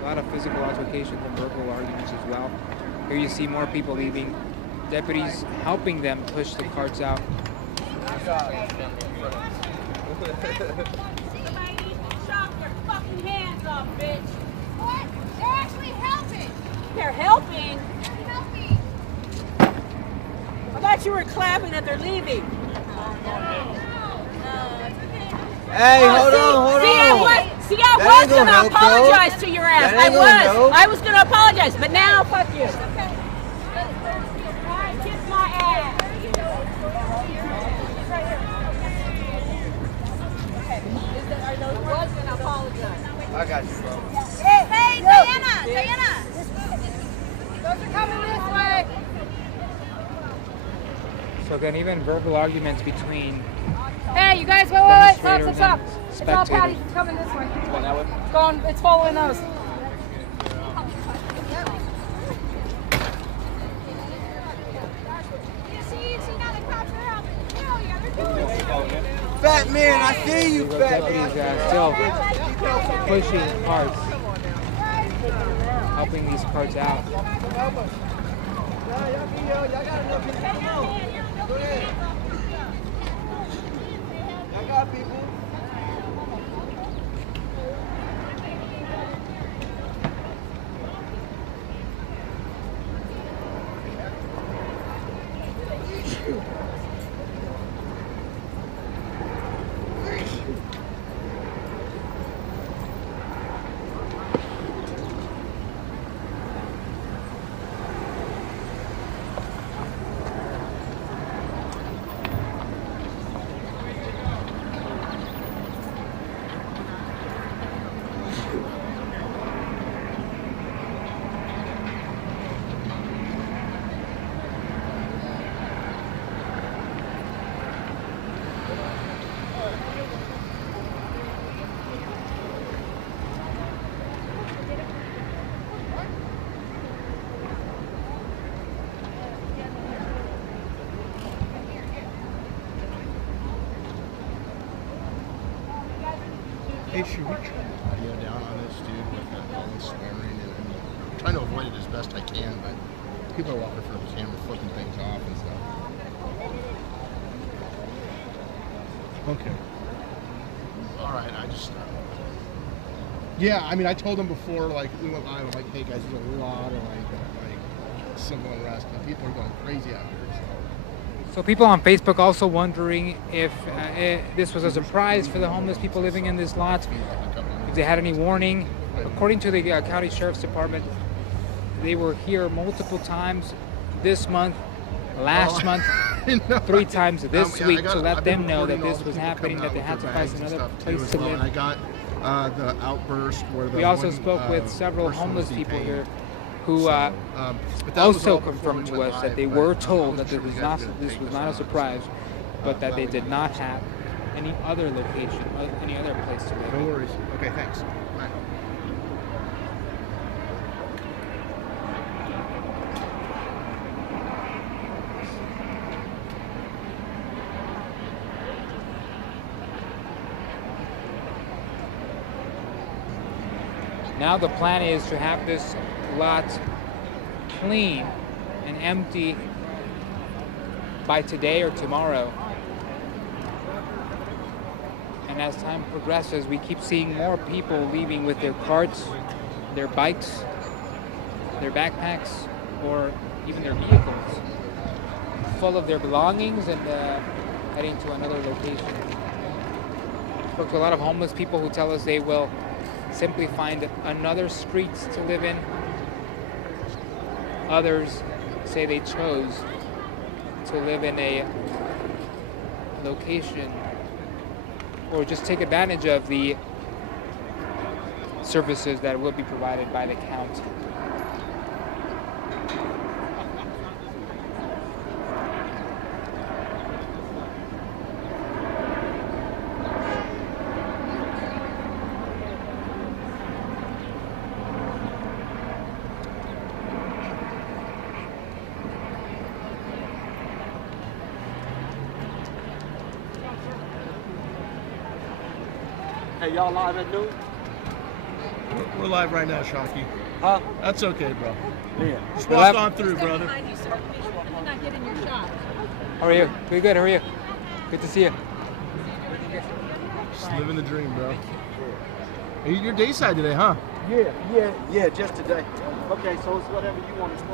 A lot of physical altercations and verbal arguments as well. Here you see more people leaving. Deputies helping them push the carts out. Somebody needs to chop their fucking hands off, bitch. What? They're actually helping. They're helping? Helping. I thought you were clapping that they're leaving. Hey, hold on. I was gonna apologize to your ass. I was gonna apologize, but now fuck you. Kiss my ass. I was gonna apologize. I got you, bro. Hey, Diana. Those are coming this way. So again, even verbal arguments between Hey, you guys, wait. Stop. It's all spectators. Patty. It's coming this way. It's going. It's following those. Fat man, I see you, The fat deputies man. still pushing carts, helping these carts out. I got people. Hey, should we try audio down on this dude with all the swearing and I'm trying to avoid it as best I can, but people are walking in front of the camera flipping things off and stuff. Okay. All right, yeah, I mean, I told them before, like, we went live, I'm like, hey guys, there's a lot of like civil unrest and people are going crazy out here, so. So people on Facebook also wondering if this was a surprise for the homeless people living in this lot, if they had any warning. According to the county sheriff's department, they were here multiple times this month, last month, 3 times this week to let them know that this was happening, that they had to find another place to live. And I got the outburst where We also spoke with several homeless people here who also confirmed to us that they were told that this was not a surprise, but that they did not have any other location, any other place to live. No worries. Okay, thanks. Bye. Now the plan is to have this lot clean and empty by today or tomorrow. And as time progresses, we keep seeing more people leaving with their carts, their bikes, their backpacks, or even their vehicles full of their belongings and heading to another location. Spoke to a lot of homeless people who tell us they will simply find another street to live in. Others say they chose to live in a location or just take advantage of the services that will be provided by the county. Hey, y'all live at noon? We're live right now, Shocky. Huh? That's okay, bro. Yeah. Just We're walk live- on through, brother. Behind you, sir. You're not getting your shot. How are you? Pretty good. How are you? Good to see you. Just living the dream, bro. Hey, you're dayside today, huh? Yeah, just today. Okay, so it's whatever you want to say.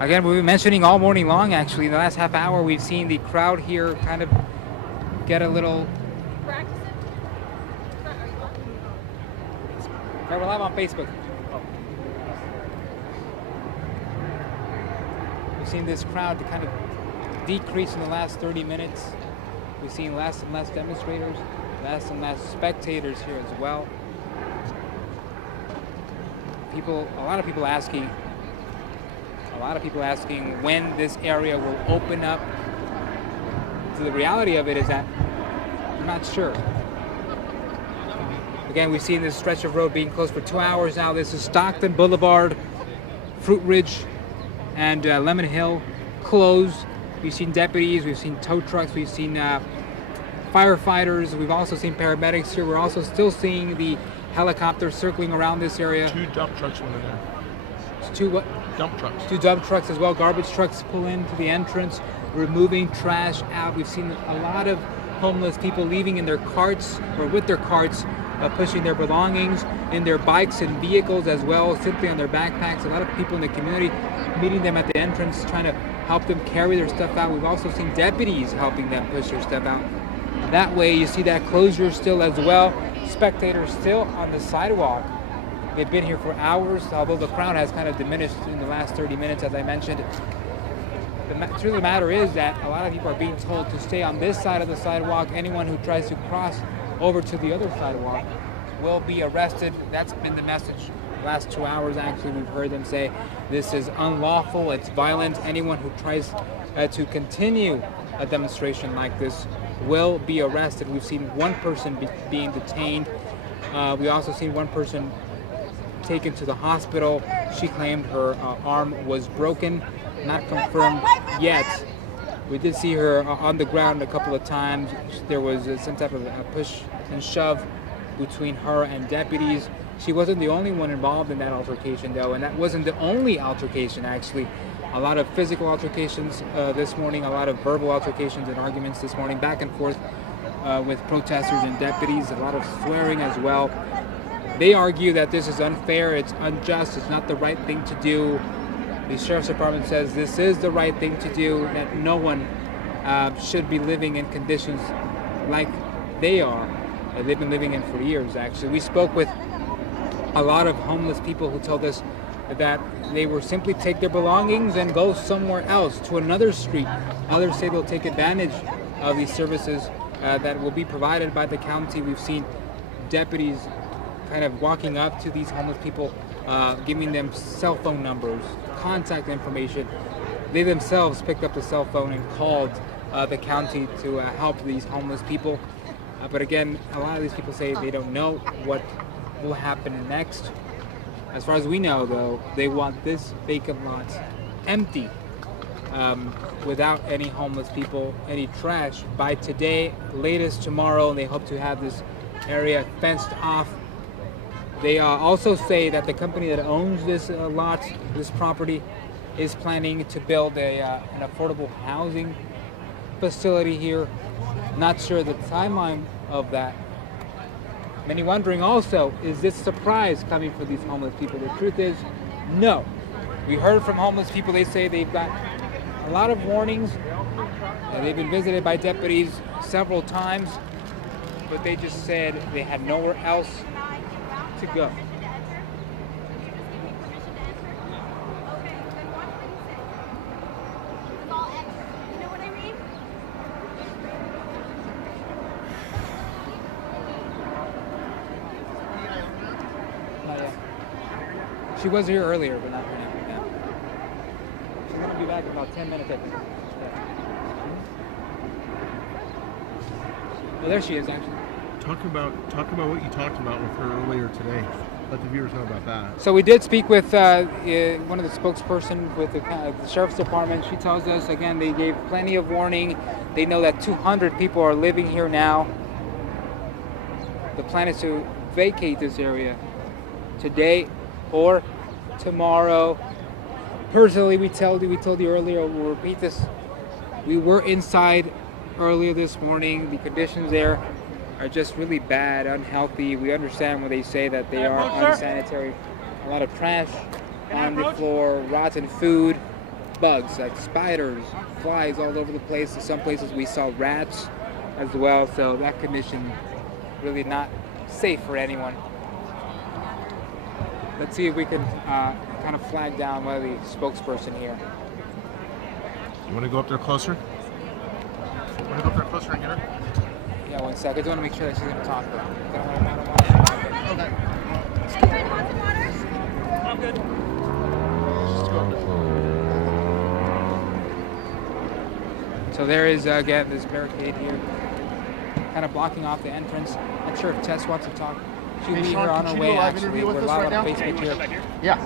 Again, we've been mentioning all morning long, actually. In the last half hour, we've seen the crowd here kind of get a little... Practice it. Are you watching? Yeah, we're live on Facebook. We've seen this crowd kind of decrease in the last 30 minutes. We've seen less and less demonstrators, less and less spectators here as well. A lot of people asking when this area will open up. So the reality of it is that I'm not sure. Again, we've seen this stretch of road being closed for 2 hours now. This is Stockton Boulevard, Fruit Ridge, and Lemon Hill closed. We've seen deputies, we've seen tow trucks, we've seen firefighters, we've also seen paramedics here. We're also still seeing the helicopters circling around this area. 2 dump trucks went in there. 2 what? Dump trucks. 2 dump trucks as well. Garbage trucks pull into the entrance, removing trash out. We've seen a lot of homeless people leaving in their carts or with their carts, pushing their belongings in their bikes and vehicles as well, simply on their backpacks. A lot of people in the community meeting them at the entrance, trying to help them carry their stuff out. We've also seen deputies helping them push their stuff out. That way, you see that closure still as well. Spectators still on the sidewalk. They've been here for hours, although the crowd has kind of diminished in the last 30 minutes, as I mentioned. The truth of the matter is that a lot of people are being told to stay on this side of the sidewalk. Anyone who tries to cross over to the other sidewalk will be arrested. That's been the message the last 2 hours. Actually, we've heard them say this is unlawful, it's violent. Anyone who tries to continue a demonstration like this will be arrested. We've seen one person being detained. We also seen one person taken to the hospital. She claimed her arm was broken. Not confirmed yet. We did see her on the ground a couple of times. There was some type of a push and shove between her and deputies. She wasn't the only one involved in that altercation, though, and that wasn't the only altercation, actually. A lot of physical altercations this morning, a lot of verbal altercations and arguments this morning, back and forth with protesters and deputies, a lot of swearing as well. They argue that this is unfair, it's unjust, it's not the right thing to do. The Sheriff's Department says this is the right thing to do, that no one should be living in conditions like they are. They've been living in for years, actually. We spoke with a lot of homeless people who told us that they will simply take their belongings and go somewhere else, to another street. Others say they'll take advantage of these services that will be provided by the county. We've seen deputies kind of walking up to these homeless people, giving them cell phone numbers, contact information. They themselves picked up the cell phone and called the county to help these homeless people. But again, a lot of these people say they don't know what will happen next. As far as we know, though, they want this vacant lot empty, without any homeless people, any trash, by today, latest tomorrow, and they hope to have this area fenced off. They also say that the company that owns this lot, this property, is planning to build an affordable housing facility here. Not sure the timeline of that. Many wondering also, is this surprise coming for these homeless people? The truth is, no. We heard from homeless people, they say they've got a lot of warnings. They've been visited by deputies several times, but they just said they had nowhere else to go. She was here earlier, but not right now. Yeah. She's going to be back in about 10 minutes, I think. Yeah. Oh, there she is, actually. Talk about what you talked about with her earlier today. Let the viewers know about that. So we did speak with one of the spokesperson with the Sheriff's Department. She tells us, again, they gave plenty of warning. They know that 200 people are living here now. The plan is to vacate this area today or tomorrow. Personally, we told you earlier, we'll repeat this. We were inside earlier this morning. The conditions there are just really bad, unhealthy. We understand when they say that they are unsanitary. A lot of trash on the floor, rotten food, bugs like spiders, flies all over the place. In some places we saw rats as well, so that condition really not safe for anyone. Let's see if we can kind of flag down one of the spokesperson here. You want to go up there closer? You want to go up there closer and get her? Yeah, 1 second. I just want to make sure that she's going to talk. Though. Okay. Anybody want some water? I'm good. Just go up there. So there is, again, this barricade here, kind of blocking off the entrance. Not sure if Tess wants to talk. She'll be here on her way, actually. We're live on Facebook here. Yeah.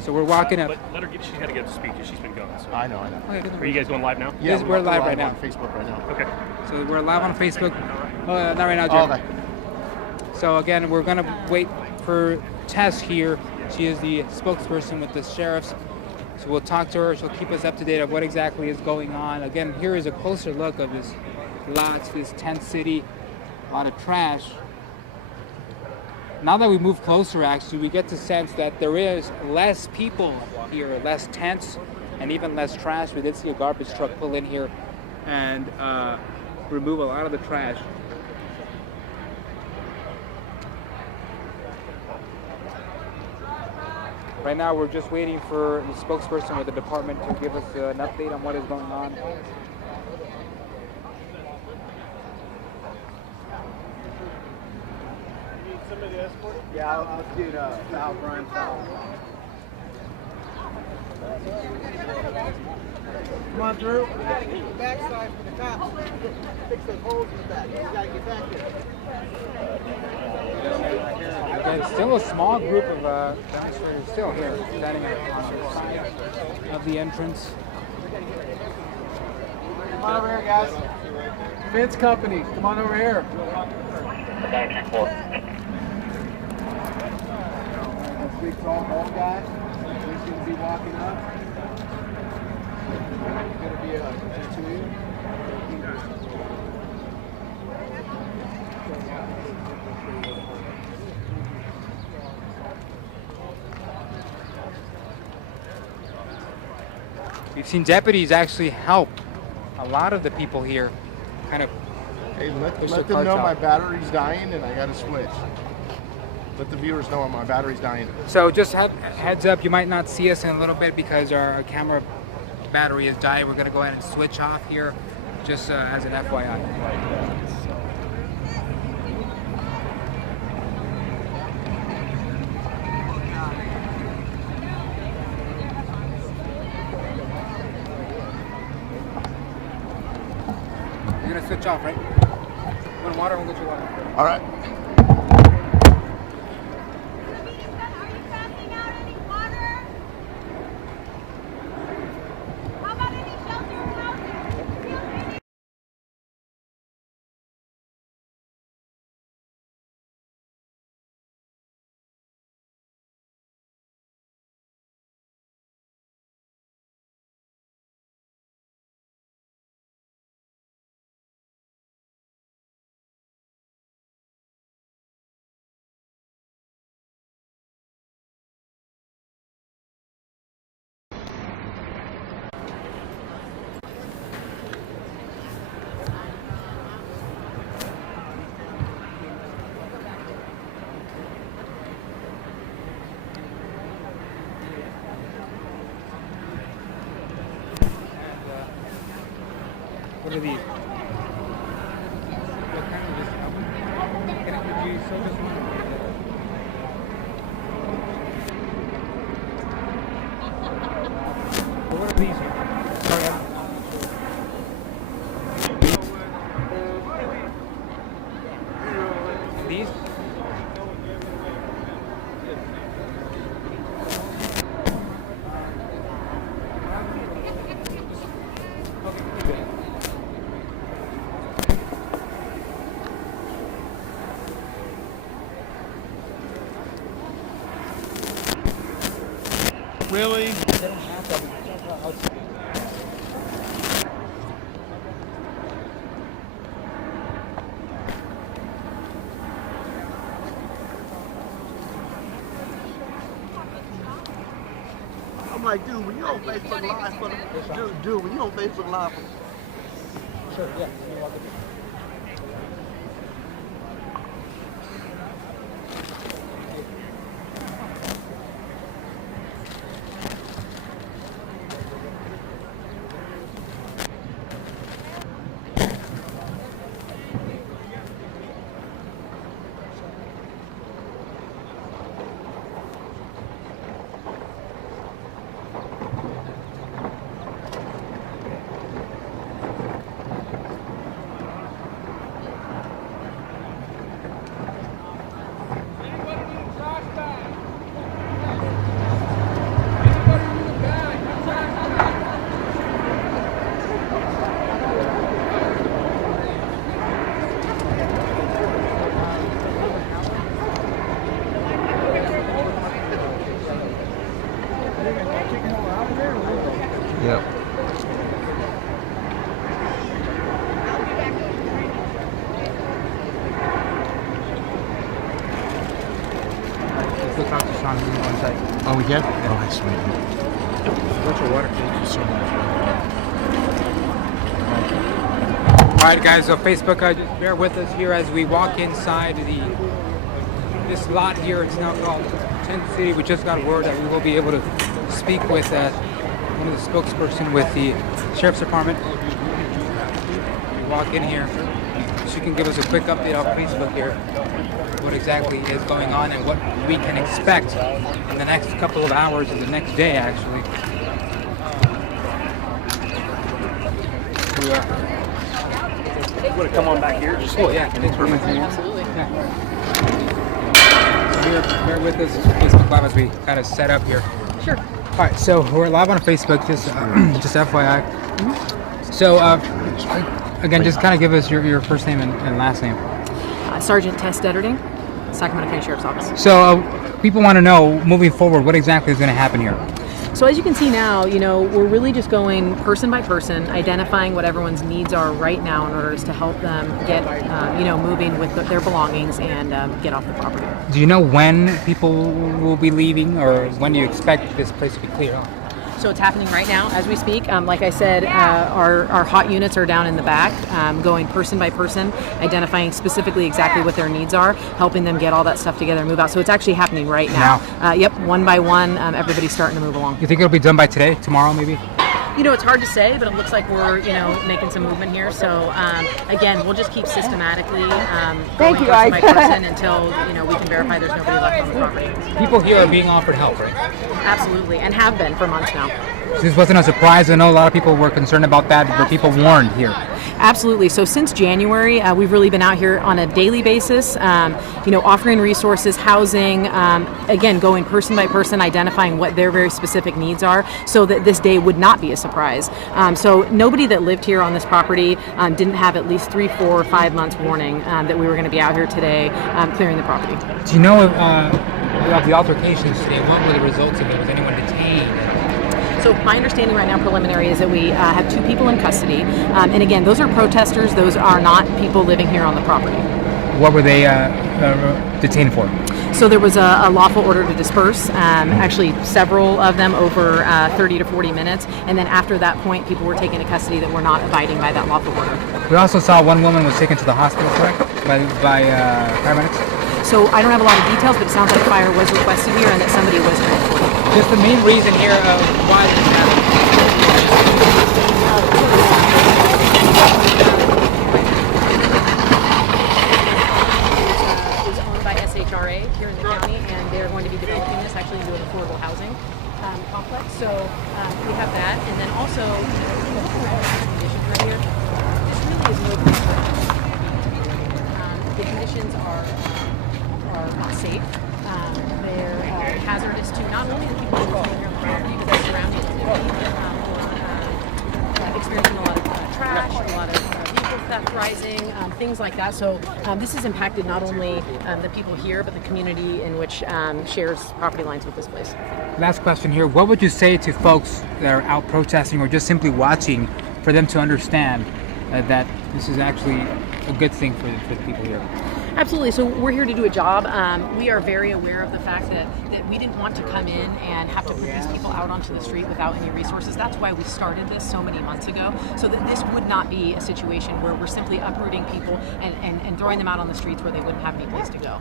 So we're walking up. Let her get, she's got to get to speak because she's been going. So. I know. Are you guys going live now? Yeah, we're live right now. On Facebook right now. Okay. So we're live on Facebook. Not right now, Jim. Okay. So again, we're going to wait for Tess here. She is the spokesperson with the sheriffs. So we'll talk to her. She'll keep us up to date of what exactly is going on. Again, here is a closer look of this lot, this tent city. A lot of trash. Now that we move closer, actually, we get the sense that there is less people here, less tents, and even less trash. We did see a garbage truck pull in here and remove a lot of the trash. Right now, we're just waiting for the spokesperson with the department to give us an update on what is going on. Yeah, I'll do the foul, Brian foul. Come on through. You gotta get the backside for the cops. Fix those holes in the back. You gotta get back there. Again, still a small group of demonstrators still here, standing on the side of the entrance. Come on over here, guys. Fence company, come on over here. That's big tall bald guy. He's going to be walking up. It's going to be just two of you. We've seen deputies actually help a lot of the people here kind of Hey, let push them the carts know out. my battery's dying and I got to switch. Let the viewers know my battery's dying. So just heads up, you might not see us in a little bit because our camera battery is dying. We're going to go ahead and switch off here just as an FYI. You're going to switch off, right? Want water? We'll get you water. All right. What are these? What kind of this album? Could you show this one? These here. Sorry, these? Really? They don't have that. I'm like, dude, when you on Facebook Live for them, dude, when you on Facebook Live for them. Sure, yeah. Yep. Let's go talk to Sean on site. Oh, we can? Oh, that's sweet. What's your water? Thank you so much. All right, guys. So Facebook, just bear with us here as we walk inside this lot here. It's now called Tent City. We just got word that we will be able to speak with one of the spokesperson with the Sheriff's Department. We walk in here. She can give us a quick update on Facebook here, what exactly is going on and what we can expect in the next couple of hours or the next day, actually. You want to come on back here? Just Oh yeah, thanks for perfect. Absolutely. Yeah. So bear with us Facebook Live as we kind of set up here. Sure. All right, so we're live on Facebook, just FYI. So again, just kind of give us your first name and last name. Sergeant Tess Detterding, Sacramento County Sheriff's Office. So people want to know, moving forward, what exactly is going to happen here? So as you can see now, we're really just going person by person, identifying what everyone's needs are right now in order to help them get, moving with their belongings and get off the property. Do you know when people will be leaving, or when do you expect this place to be cleared off? So it's happening right now as we speak. Like I said, our hot units are down in the back, going person by person, identifying specifically exactly what their needs are, helping them get all that stuff together and move out. So it's actually happening right now. Yep, one by one, everybody's starting to move along. You think it'll be done by today, tomorrow maybe? It's hard to say, but it looks like we're, making some movement here. So, again, we'll just keep systematically going person by person until, we can verify there's nobody left on the property. People here are being offered help, right? Absolutely, and have been for months now. So this wasn't a surprise. I know a lot of people were concerned about that. Were people warned here? Absolutely. So since January, we've really been out here on a daily basis, offering resources, housing, again, going person by person, identifying what their very specific needs are so that this day would not be a surprise. So nobody that lived here on this property didn't have at least 3, 4, or 5 months warning that we were going to be out here today clearing the property. Do you know about the altercations today? What were the results of it? Was anyone detained? So my understanding right now, preliminary, is that we have 2 people in custody. And again, those are protesters. Those are not people living here on the property. What were they detained for? So there was a lawful order to disperse, actually several of them over 30 to 40 minutes. And then after that point, people were taken into custody that were not abiding by that lawful order. We also saw one woman was taken to the hospital, correct? By paramedics? So I don't have a lot of details, but it sounds like fire was requested here and that somebody was transported. Just the main reason here of why this happened. Is owned by SHRA here in the county, and they're going to be developing this actually into an affordable housing complex. So we have that, and then also conditions right here. This really is no place for us. The conditions are not safe. They're hazardous to not only the people who live here on the property, but their surrounding community. Experiencing a lot of trash, a lot of vehicle theft rising, things like that. So this has impacted not only the people here, but the community in which shares property lines with this place. Last question here. What would you say to folks that are out protesting or just simply watching for them to understand that this is actually a good thing for the people here? Absolutely. So we're here to do a job. We are very aware of the fact that we didn't want to come in and have to put these people out onto the street without any resources. That's why we started this so many months ago, so that this would not be a situation where we're simply uprooting people and throwing them out on the streets where they wouldn't have any place to go.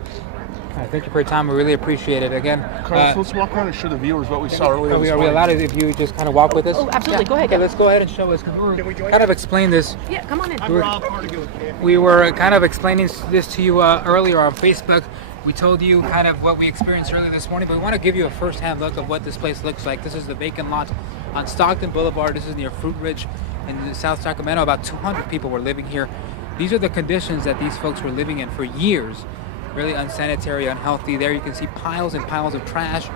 Thank you for your time. We really appreciate it. Again, Carlos, let's walk around and show the viewers what we saw earlier. Are we allowed to, if you just kind of walk with us? Oh, absolutely. Go ahead. Okay, let's go ahead and show us. We kind of explain this. Yeah, come on in. We were kind of explaining this to you earlier on Facebook. We told you kind of what we experienced earlier this morning, but we want to give you a first-hand look of what this place looks like. This is the vacant lot on Stockton Boulevard. This is near Fruit Ridge in South Sacramento. About 200 people were living here. These are the conditions that these folks were living in for years. Really unsanitary, unhealthy. There you can see piles and piles of trash,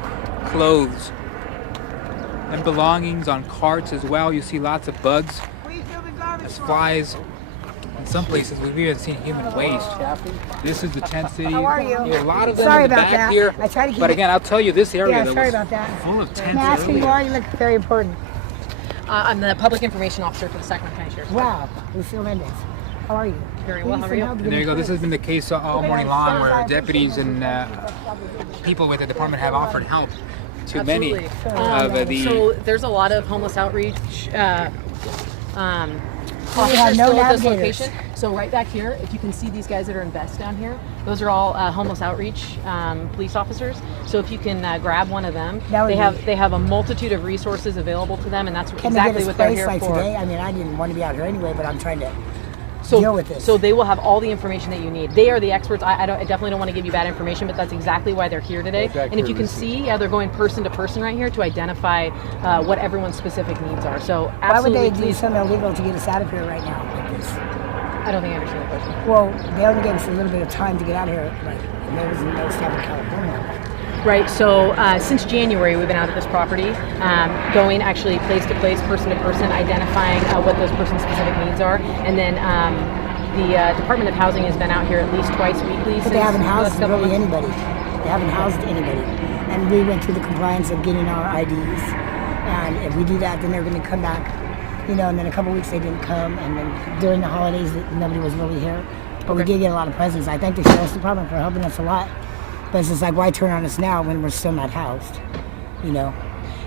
clothes, and belongings on carts as well. You see lots of bugs, as flies. In some places, we've even seen human waste. This is the tent city. How are you? A lot of them Sorry in the about back that. here. I try to keep but again, I'll tell you, this area that sorry was about that. full of tents May I ask who you earlier. are? You look very important. I'm the public information officer for the Sacramento County Sheriff's Wow, Lucille Mendez. How are you? Very well. How are you? And there you go. This has been the case all morning long, where deputies and people with the department have offered help to many of the. So there's a lot of homeless outreach. We have no still at this navigators. location. So right back here, if you can see these guys that are in vests down here, those are all homeless outreach police officers. So if you can grab one of them, they have a multitude of resources available to them, and that's exactly what they're here for. Today? I mean, I didn't want to be out here anyway, but I'm trying to deal with this. So they will have all the information that you need. They are the experts. I definitely don't want to give you bad information, but that's exactly why they're here today. And if you can see, they're going person to person right here to identify what everyone's specific needs are. So absolutely. Why would they do something illegal to get us out of here right now like this? I don't think I understand the question. Well, they only gave us a little bit of time to get out of here, and there was no step in California. Right, so since January we've been out at this property, going actually place to place, person to person, identifying what those person's specific needs are, and then the Department of Housing has been out here at least twice weekly. But they haven't housed really anybody. They haven't housed anybody. And we went through the compliance of getting our IDs, and if we do that, then they're going to come back, and then a couple weeks they didn't come, and then during the holidays nobody was really here. But we did get a lot of presents. I thank the Sheriff's Department for helping us a lot. But it's just like, why turn on us now when we're still not housed,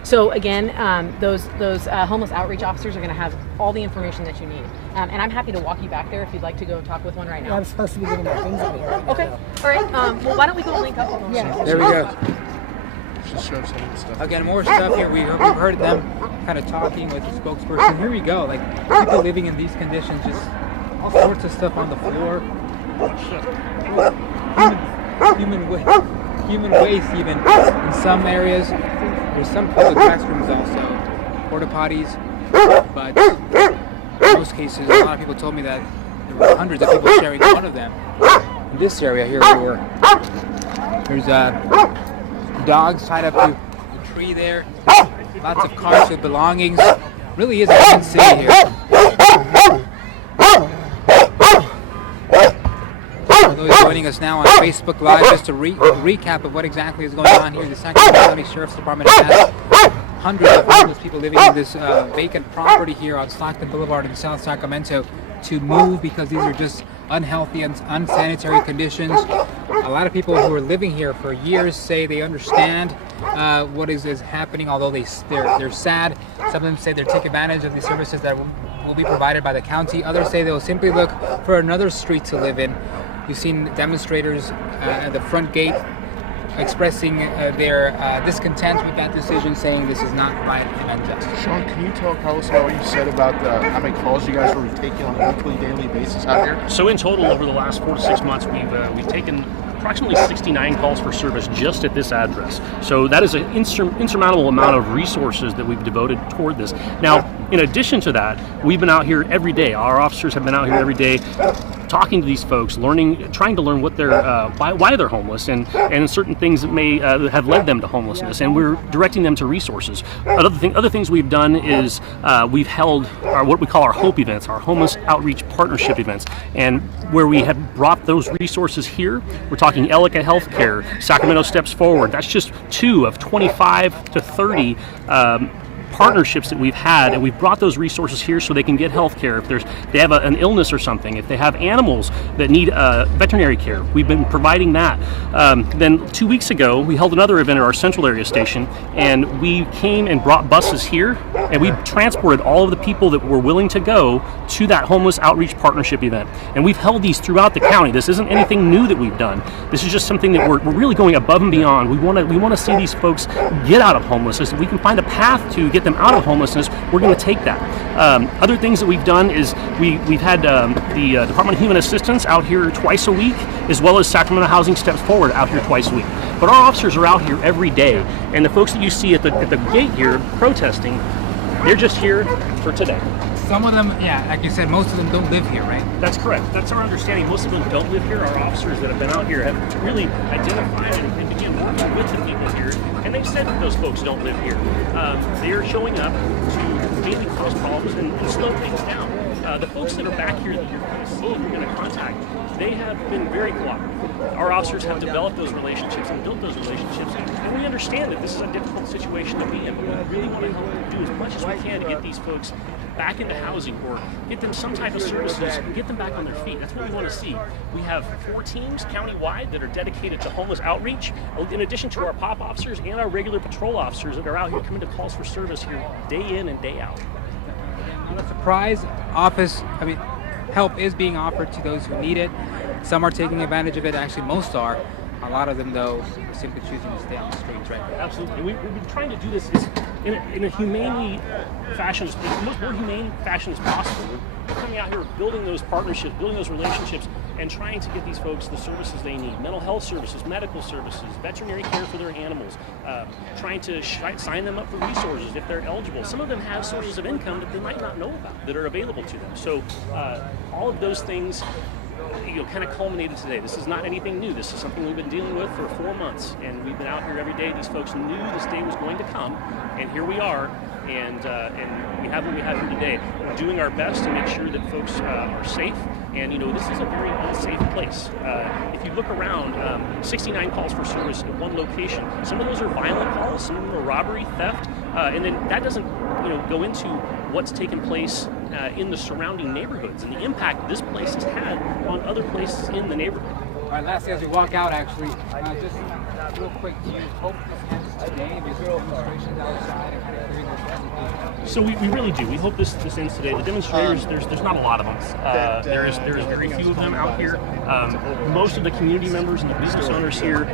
So again, those homeless outreach officers are going to have all the information that you need. And I'm happy to walk you back there if you'd like to go talk with one right now. Yeah, I'm supposed to be getting my things out of here. Right okay. All right. Well, why don't we go link up with them? Yeah. There we go. Show some of the stuff. Again, more stuff here. We've heard them kind of talking with the spokesperson. Here we go. Like people living in these conditions, just all sorts of stuff on the floor. Human waste even in some areas. There's some public restrooms also, porta potties, but in most cases, a lot of people told me that there were hundreds of people sharing one of them. In this area here, there's dogs tied up to a tree there, lots of carts with belongings. Really is a tent city here. For those joining us now on Facebook Live, just a recap of what exactly is going on here. The Sacramento County Sheriff's Department has hundreds of homeless people living in this vacant property here on Stockton Boulevard in South Sacramento to move because these are just unhealthy and unsanitary conditions. A lot of people who are living here for years say they understand what is happening, although they're sad. Some of them say they're taking advantage of the services that will be provided by the county. Others say they'll simply look for another street to live in. You've seen demonstrators at the front gate expressing their discontent with that decision, saying this is not right and unjust. Sean, can you tell Carlos what you said about how many calls you guys were taking on a weekly, daily basis out here? So in total, over the last 4 to 6 months, we've taken approximately 69 calls for service just at this address. So that is an insurmountable amount of resources that we've devoted toward this. Now, in addition to that, we've been out here every day. Our officers have been out here every day talking to these folks, trying to learn what they're, why they're homeless, and certain things that may have led them to homelessness, and we're directing them to resources. Other things we've done is we've held what we call our HOPE events, our Homeless Outreach Partnership events, and where we have brought those resources here. We're talking Ellicott Healthcare, Sacramento Steps Forward. That's just 2 of 25 to 30 partnerships that we've had, and we've brought those resources here so they can get health care if they have an illness or something, if they have animals that need veterinary care. We've been providing that. Then 2 weeks ago we held another event at our central area station, and we came and brought buses here, and we transported all of the people that were willing to go to that Homeless Outreach Partnership event. And we've held these throughout the county. This isn't anything new that we've done. This is just something that we're really going above and beyond. We want to see these folks get out of homelessness. If we can find a path to get them out of homelessness, we're going to take that. Other things that we've done is we've had the Department of Human Assistance out here twice a week, as well as Sacramento Housing Steps Forward out here twice a week. But our officers are out here every day, and the folks that you see at the gate here protesting, they're just here for today. Some of them, yeah, like you said, most of them don't live here, right? That's correct. That's our understanding. Most of them don't live here. Our officers that have been out here have really identified and began working with the people here, and they've said that those folks don't live here. They are showing up to mainly cause problems and slow things down. The folks that are back here that you're going to see, you're going to contact, they have been very cooperative. Our officers have developed those relationships and built those relationships, and we understand that this is a difficult situation to be in, but we really want to help them do as much as we can to get these folks back into housing or get them some type of services and get them back on their feet. That's what we want to see. We have 4 teams countywide that are dedicated to homeless outreach, in addition to our POP officers and our regular patrol officers that are out here coming to calls for service here day in and day out. The surprise office, help is being offered to those who need it. Some are taking advantage of it. Actually, most are. A lot of them, though, are simply choosing to stay on the streets, right? Absolutely. We've been trying to do this in a humane fashion, the most humane fashion as possible. We're coming out here building those partnerships, building those relationships, and trying to get these folks the services they need. Mental health services, medical services, veterinary care for their animals, trying to sign them up for resources if they're eligible. Some of them have sources of income that they might not know about that are available to them. So all of those things kind of culminated today. This is not anything new. This is something we've been dealing with for 4 months, and we've been out here every day. These folks knew this day was going to come, and here we are, and we have what we have here today. We're doing our best to make sure that folks are safe, and this is a very unsafe place. If you look around, 69 calls for service at one location. Some of those are violent calls, some of them are robbery, theft, and then that doesn't go into what's taken place in the surrounding neighborhoods and the impact this place has had on other places in the neighborhood. All right, lastly, as we walk out, actually, just real quick, do you hope this ends today? Because there are demonstrations outside and kind of clearing this up? So we really do. We hope this ends today. The demonstrators, there's not a lot of them. There's very few of them out here. Most of the community members and the business owners here,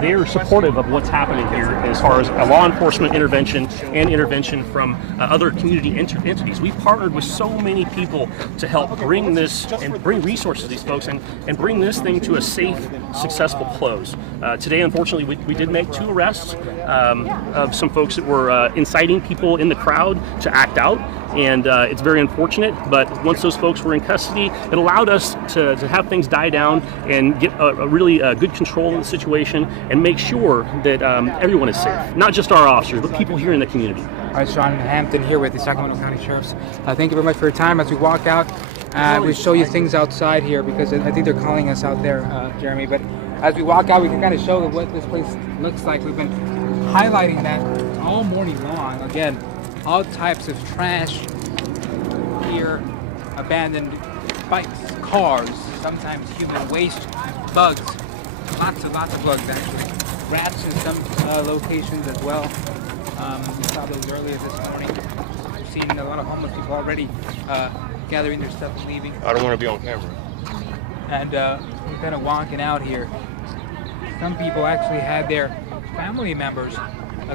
they're supportive of what's happening here as far as a law enforcement intervention and intervention from other community entities. We've partnered with so many people to help bring this and bring resources to these folks and bring this thing to a safe, successful close. Today, unfortunately, we did make 2 arrests of some folks that were inciting people in the crowd to act out, and it's very unfortunate, but once those folks were in custody, it allowed us to have things die down and get a really good control of the situation and make sure that everyone is safe, not just our officers, but people here in the community. All right, Sean Hampton here with the Sacramento County Sheriffs. Thank you very much for your time. As we walk out, we show you things outside here because I think they're calling us out there, Jeremy, but as we walk out, we can kind of show what this place looks like. We've been highlighting that all morning long. Again, all types of trash here, abandoned bikes, cars, sometimes human waste, bugs, lots of bugs actually, rats in some locations as well. We saw those earlier this morning. We've seen a lot of homeless people already gathering their stuff and leaving. I don't want to be on camera. And we're kind of walking out here. Some people actually had their family members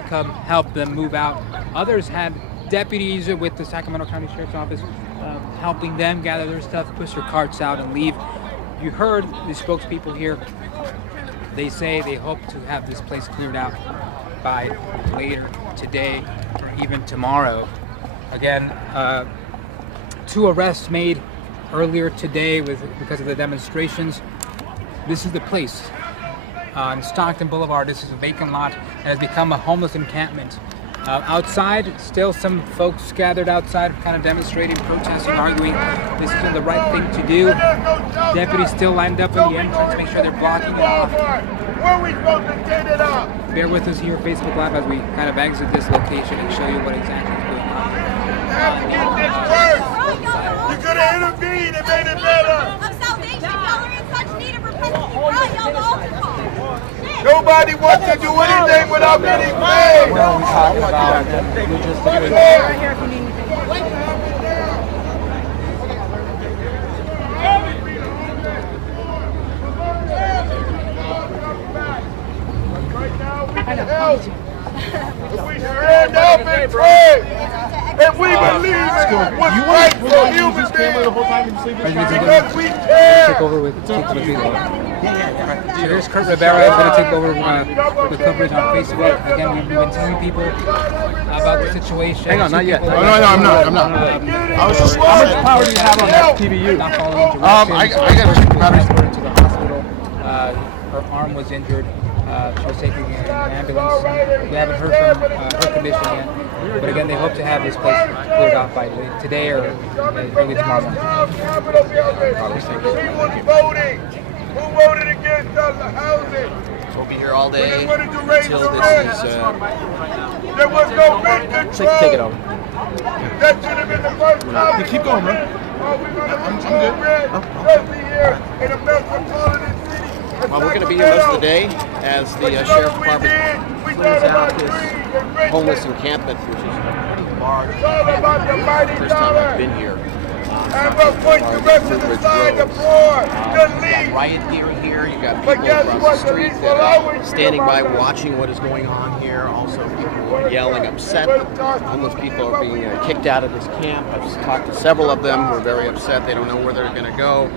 come help them move out. Others had deputies with the Sacramento County Sheriff's Office helping them gather their stuff, push their carts out and leave. You heard the spokespeople here They say they hope to have this place cleared out by later today or even tomorrow. Again, 2 arrests made earlier today because of the demonstrations. This is the place on Stockton Boulevard. This is a vacant lot and has become a homeless encampment. Outside, still some folks gathered outside, kind of demonstrating, protesting, arguing this isn't the right thing to do. Deputies still lined up in the entrance to make sure they're blocking it off. Where we supposed to get it up? Bear with us here, Facebook Live, as we kind of exit this location and show you what exactly is going on. Have to get this first. You could have intervened and made it better. Of salvation, y'all are in such need of repentance. You brought y'all the altar call. Nobody wants to do anything without getting paid. Well, we talked about logistics. Right here if you need anything. Help. We stand up and pray. And we believe in what's right for human beings. Because we care. Take over with Here's Kurt Rivera is going to take over the coverage on Facebook. Again, we've been telling people about the situation. Hang on, not yet. No, I'm not. I was just. How much power do you have on that TVU? I got 2 batteries. To the hospital. Her arm was injured. She was taken in an ambulance. We haven't heard from her condition yet. But again, they hope to have this place cleared off by today or early tomorrow morning. Who voted against the housing? We'll be here all day When they wanted to raise until the this rent. is. There was no rent control. Take it over. That should have been the first time. You keep going, bro. I'm good. Here in a metropolitan city. Well, we're going to be here most of the day as the Sheriff's Department cleans out this homeless encampment, which is pretty large. First time I've been here. And we'll put the rest of the side the floor. You got riot gear here. You got people across the street that are standing by watching what is going on here. Also, people who are yelling, upset. Homeless people are being kicked out of this camp. I've talked to several of them who are very upset. They don't know where they're going to go.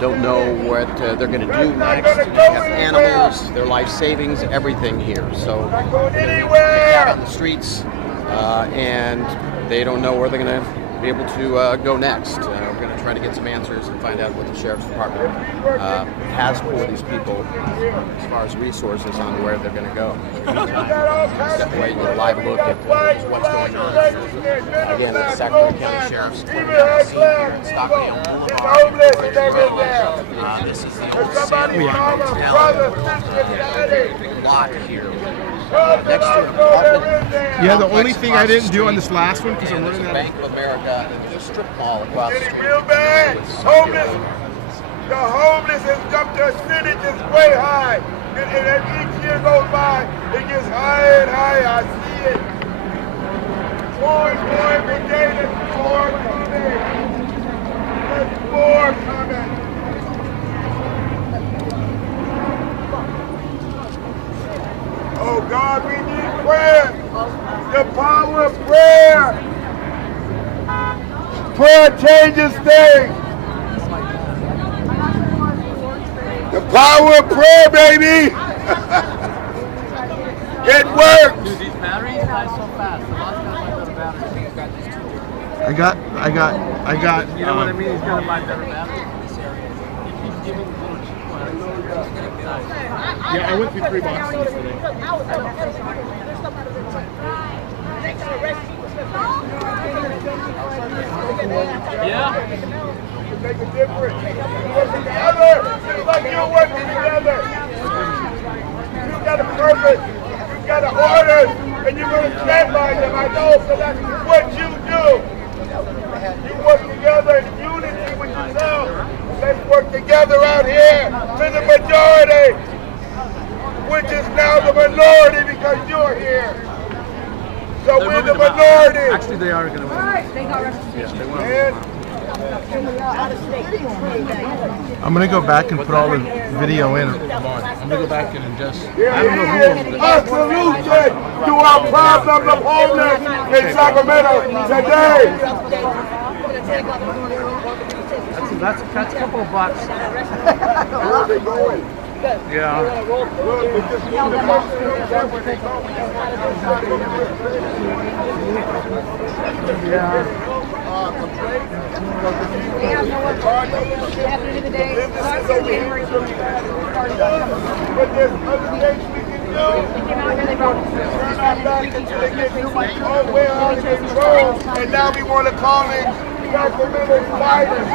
Don't know what they're going to do next. They have animals, their life savings, everything here. So they're kicked out on the streets, and they don't know where they're going to be able to go next. We're going to try to get some answers and find out what the Sheriff's Department has for these people as far as resources on where they're going to go. Step away and get a live look at what's going on. Again, it's Sacramento County Sheriff's Clearinghouse here in Stockton Boulevard. This is the old San Juan Hotel. Big lot here. Next to an apartment. Yeah, the only thing I didn't do on this last one because I'm running out of Bank of America strip mall across the street. Real bad. Homeless. The homeless has jumped their percentage is way high. And as each year goes by, it gets higher and higher. I see it. More and more every day, there's more coming. There's more coming. Oh God, we need prayer. The power of prayer. Prayer changes things. The power of prayer, baby. It works. Dude, these batteries die so fast. The last time I got a battery. I got. You know what I mean? He's got to buy better batteries. Yeah, I went through 3 boxes today. Yeah. Make a difference. Work together, just like you're working together. You've got a purpose, you've got an order, and you're going to stand by them. I know, so that's what you do. You work together in unity with yourself. Let's work together out here to the majority, which is now the minority because you're here. So we're the minority. Actually, they are going to win. They got Yeah, they won. I'm gonna go back and put all the video in. I'm gonna go back and adjust. I don't know who a solution to our problems of homeless in Sacramento today. That's a couple of bucks. Where are they going? Yeah. We have no work. At the end of the day, January 1st. But there's other things we can do. They came out here, they brought us. Turn our back until they get too much way under control, and now we want to call in Sacramento fighters.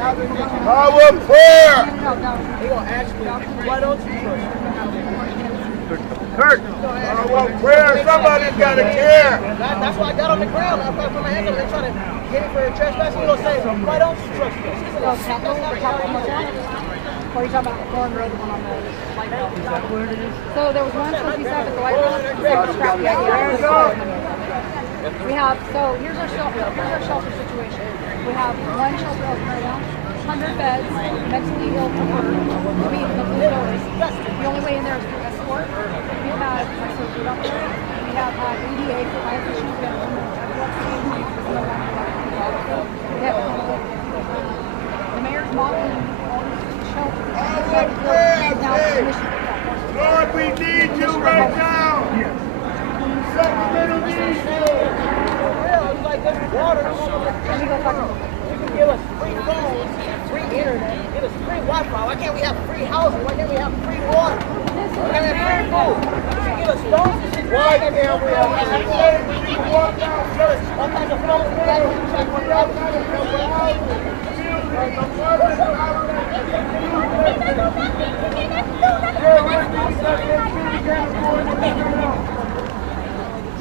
Power prayer. Why don't you trust? Kurt. Power prayer. Somebody's got to care. That's why I got on the ground. I put my hands on it and trying to get it for a trespassing. You'll say, why don't you trust us? Or are you talking about the cornrow, the one on the light rail? So there was one supposed to be set up at the light rail. Scrap the idea. We have, so here's our shelter situation. We have one shelter open right now, 100 beds, mentally ill preferred. We need the blue doors. The only way in there is through escort. We have food up there. We have EDA for life issues. We have epilepsy. We have the mayor's modeling all these shelters. Lord, we need you right now. Sacramento needs you. Like this water, you can give us free phones, free internet, give us free Wi-Fi. Why can't we have free housing? Why can't we have free water? Why can't we have free food? You can give us phones. Why can't we have free housing? All kinds of phones.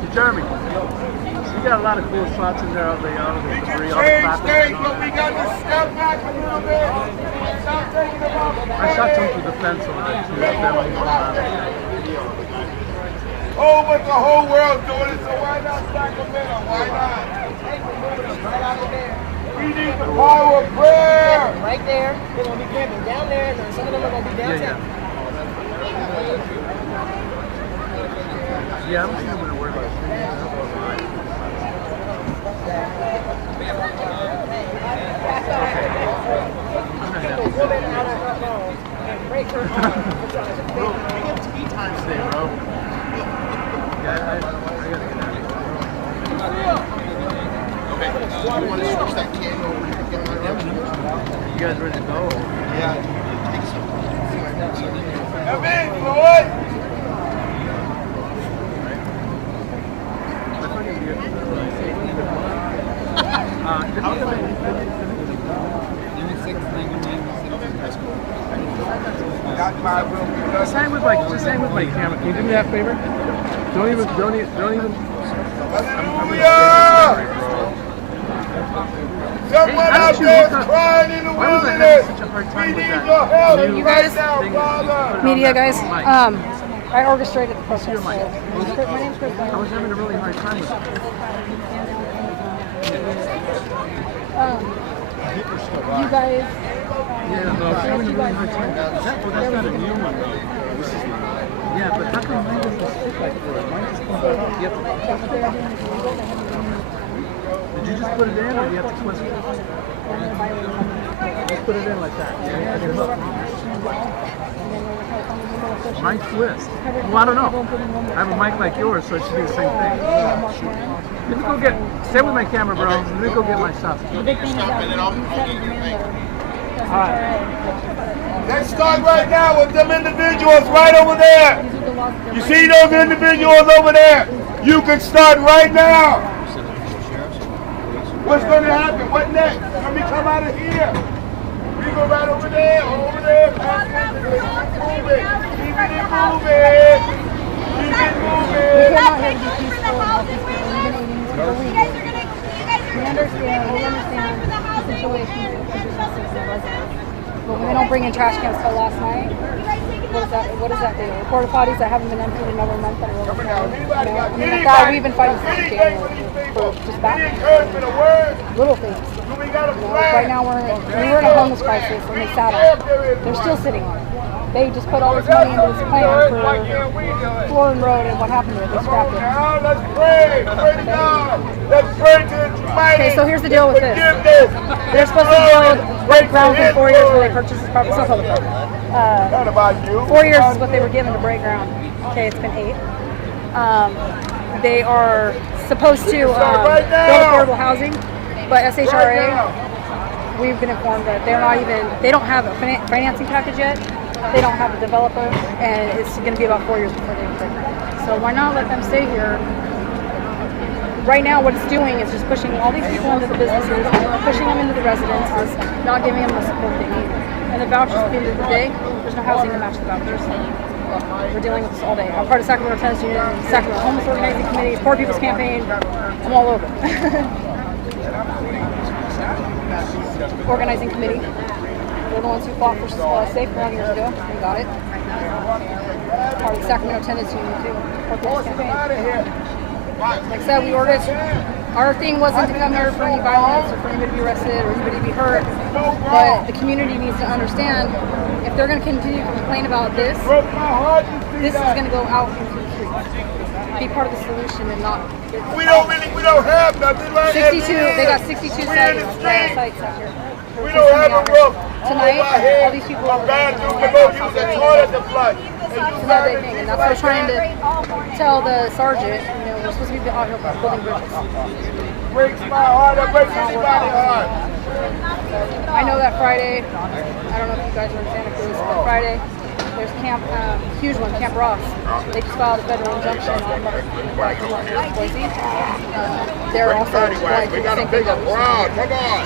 Jeremy, you got a lot of cool spots in there out there. Change things, but we got to step back a little bit. Stop taking them off. I shot some through the fence over there too. Oh, but the whole world's doing it, so why not Sacramento? Why not? We need the power of prayer. Right there. They're going to be camping down there, and some of them are going to be downtown. Yeah, I'm still going to worry about it. Tea time today, bro. Yeah, I gotta get out of here. Okay, do you want to switch that can over and get my You guys ready to go? Yeah, take some. Come in, Lloyd. Same with my camera. Can you do me that favor? Don't even. Hallelujah! Someone out there is crying in the wilderness. We need your help. You guys, right now, Father. media guys, I orchestrated the protest. My name's Chris. I was having a really hard time with it. You guys. Yeah, but I was having a really hard time. That's not a new one, though. Yeah, but how come mine doesn't stick like this? Mine just comes out. You have to... Did you just put it in, or do you have to twist it? Just put it in like that. Mine twists. Well, I don't know. I have a mic like yours, so it should be the same thing. Let me go get... Stay with my camera, bro. Let me go get my stuff. All right. Let's start right now with them individuals right over there. You see those individuals over there? You can start right now. What's going to happen? What next? Let me come out of here. We go right over there, over there. Keep it moving. Keep it moving. Keep it moving. We understand the situation. But when they don't bring in trash cans till last night, what does that do? Porta potties that haven't been emptied in over a month that are overflowed. I mean, the guy we've been fighting since January for just back little things. Right now we were in a homeless crisis and they sat on it. They're still sitting on it. they just put all this money into this plan for Florin Road, and what happened to it? They scrapped it. Now let's pray. Pray to God. Let's pray to the Almighty. Okay, so here's the deal with this. Forgiveness. They're supposed to break ground in 4 years when they purchase this property. It's not public property. Not about you. 4 years is what they were given to break ground. Okay, it's been 8. They are supposed to build affordable housing, but SHRA, we've been informed that they don't have a financing package yet. They don't have a developer, and it's going to be about 4 years before they break ground. So why not let them stay here? Right now, what it's doing is just pushing all these people into the businesses, pushing them into the residences, not giving them the support they need. And the vouchers, at the end of the day, there's no housing to match the vouchers. We're dealing with this all day. I'm part of Sacramento Tenants Union, Sacramento Homeless Organizing Committee, Poor People's Campaign. I'm all over. Organizing Committee. We're the ones who fought for SAFE 1 years ago. We got it. Part of the Sacramento Tenants Union, too. Poor People's Campaign. Like I said, we ordered. Our thing wasn't to come here for any violence or for anybody to be arrested or anybody to be hurt. But the community needs to understand, if they're going to continue to complain about this, this is going to go out into the streets. Be part of the solution and not. We don't have nothing like 62. They got 62 sites out here. We don't have a roof. Tonight, all these people are bathroom to go use the toilet to flush. Another thing, and that's what we're trying to tell the sergeant. We're supposed to be out here building bridges. Breaks my heart. It breaks anybody's heart. I know that Friday. I don't know if you guys are in Santa Cruz, but Friday there's camp, huge one, Camp Ross. They just filed a federal injunction on Boise. They're also going to we got a bigger crowd. Come on.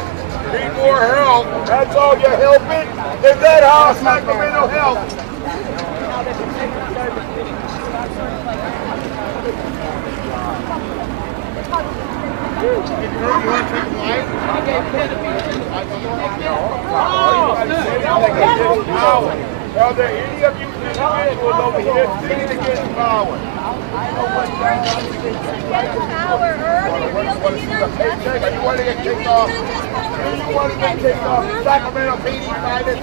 Need more help. That's all you're helping? Is that how Sacramento helps? You want to take a light? Are there any of you individuals over here seeking to get power? What is the paycheck? Are you want to get kicked off? Do you want to get kicked off? Sacramento PD private?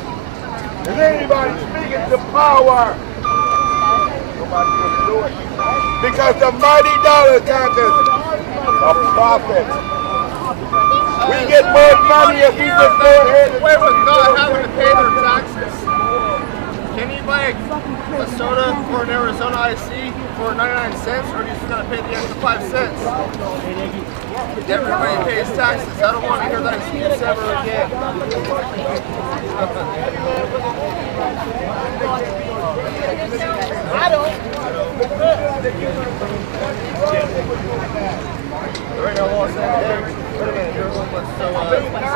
Is anybody speaking to power? Nobody's going to do it. Because the mighty dollar counters are profit. We get more money if we just go ahead and not having to pay their taxes. Can you buy a soda for an Arizona IC for 99 cents, or are you just going to pay the extra 5 cents? Everybody pays taxes. I don't want to hear that excuse ever again. I don't. Right now, Los Angeles. Wait a minute, you're homeless. So,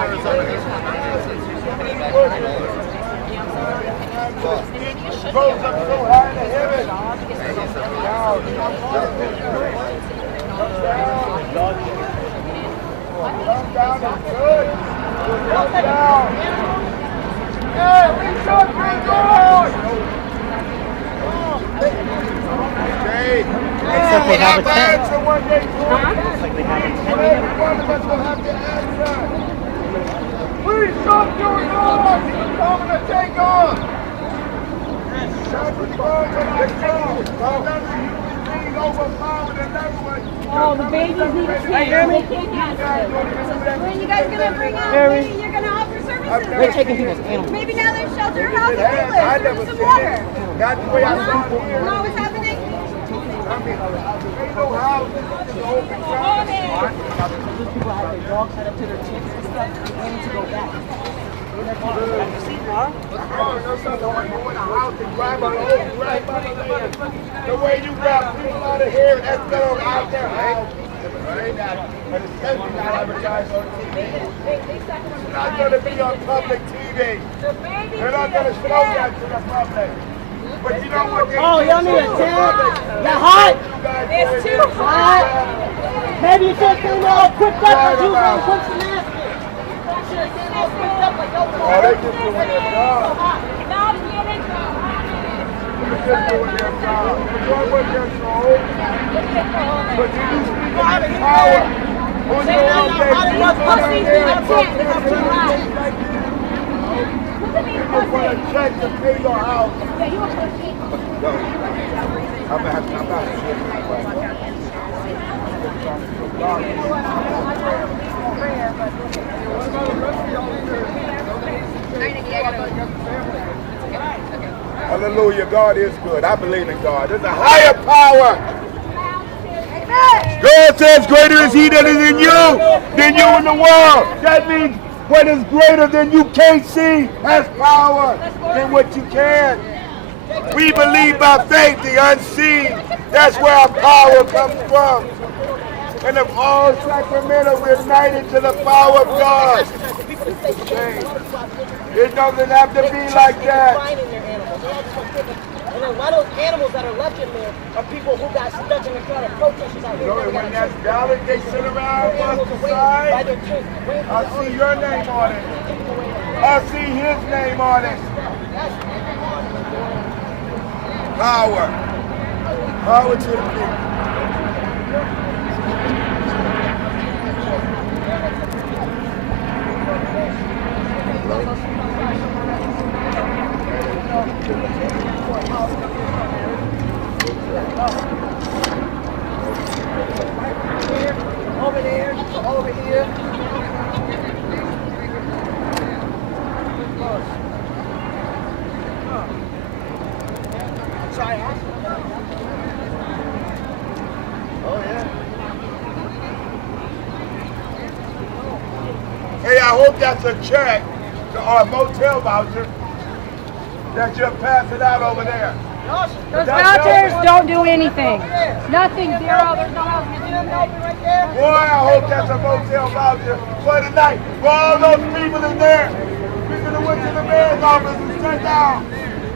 Arizona is goes up so high to heaven. Come down is good. Come down. Hey, reach up, bring on. Except they have a tent. Looks like they have a tent. One of us will have to answer. Please stop doing on. He's coming to take off. Oh, the babies need a chance. They can't have when you guys gonna bring out? You're gonna offer services. They're taking people's animals. Maybe now there's shelter housing. There's some water. That's the way I saw it. No, what's happening? No houses. Those people have their dogs set up to their tents and stuff. They need to go back. Have you seen that? The way you got people out of here, that's going out there. But it's definitely not advertised on TV. It's not going to be on public TV. They're not going to show that to the public. But you know what? Oh, y'all need a tent? That hot? It's too hot. Maybe you should clean it all quick up because you want to put some nasty. Oh, they just doing their job. They're just doing their job. They're doing what they're told. But you do speak of power. On your own day, you come out there and talk to us. just want a check to pay your house. I'm back. Hallelujah, God is good. I believe in God. There's a higher power. God says greater is he that is in you than you in the world. That means what is greater than you can't see has power than what you can. We believe by faith the unseen. That's where our power comes from. And if all Sacramento were united to the power of God, it doesn't have to be like that. And a lot of those animals that are left in there are people who got stuck in the crowd of protesters out here. And when that's valid, they sit around on the side. I see your name on it. I see his name on it. Power. Power to the people. Over there, over here. Sorry, huh? Oh, yeah. Hey, I hope that's a check or a motel voucher that you're passing out over there. Those vouchers don't do anything. Nothing, zero. There's no housing. Boy, I hope that's a motel voucher for tonight. For all those people in there. We could have went to the mayor's office and sat down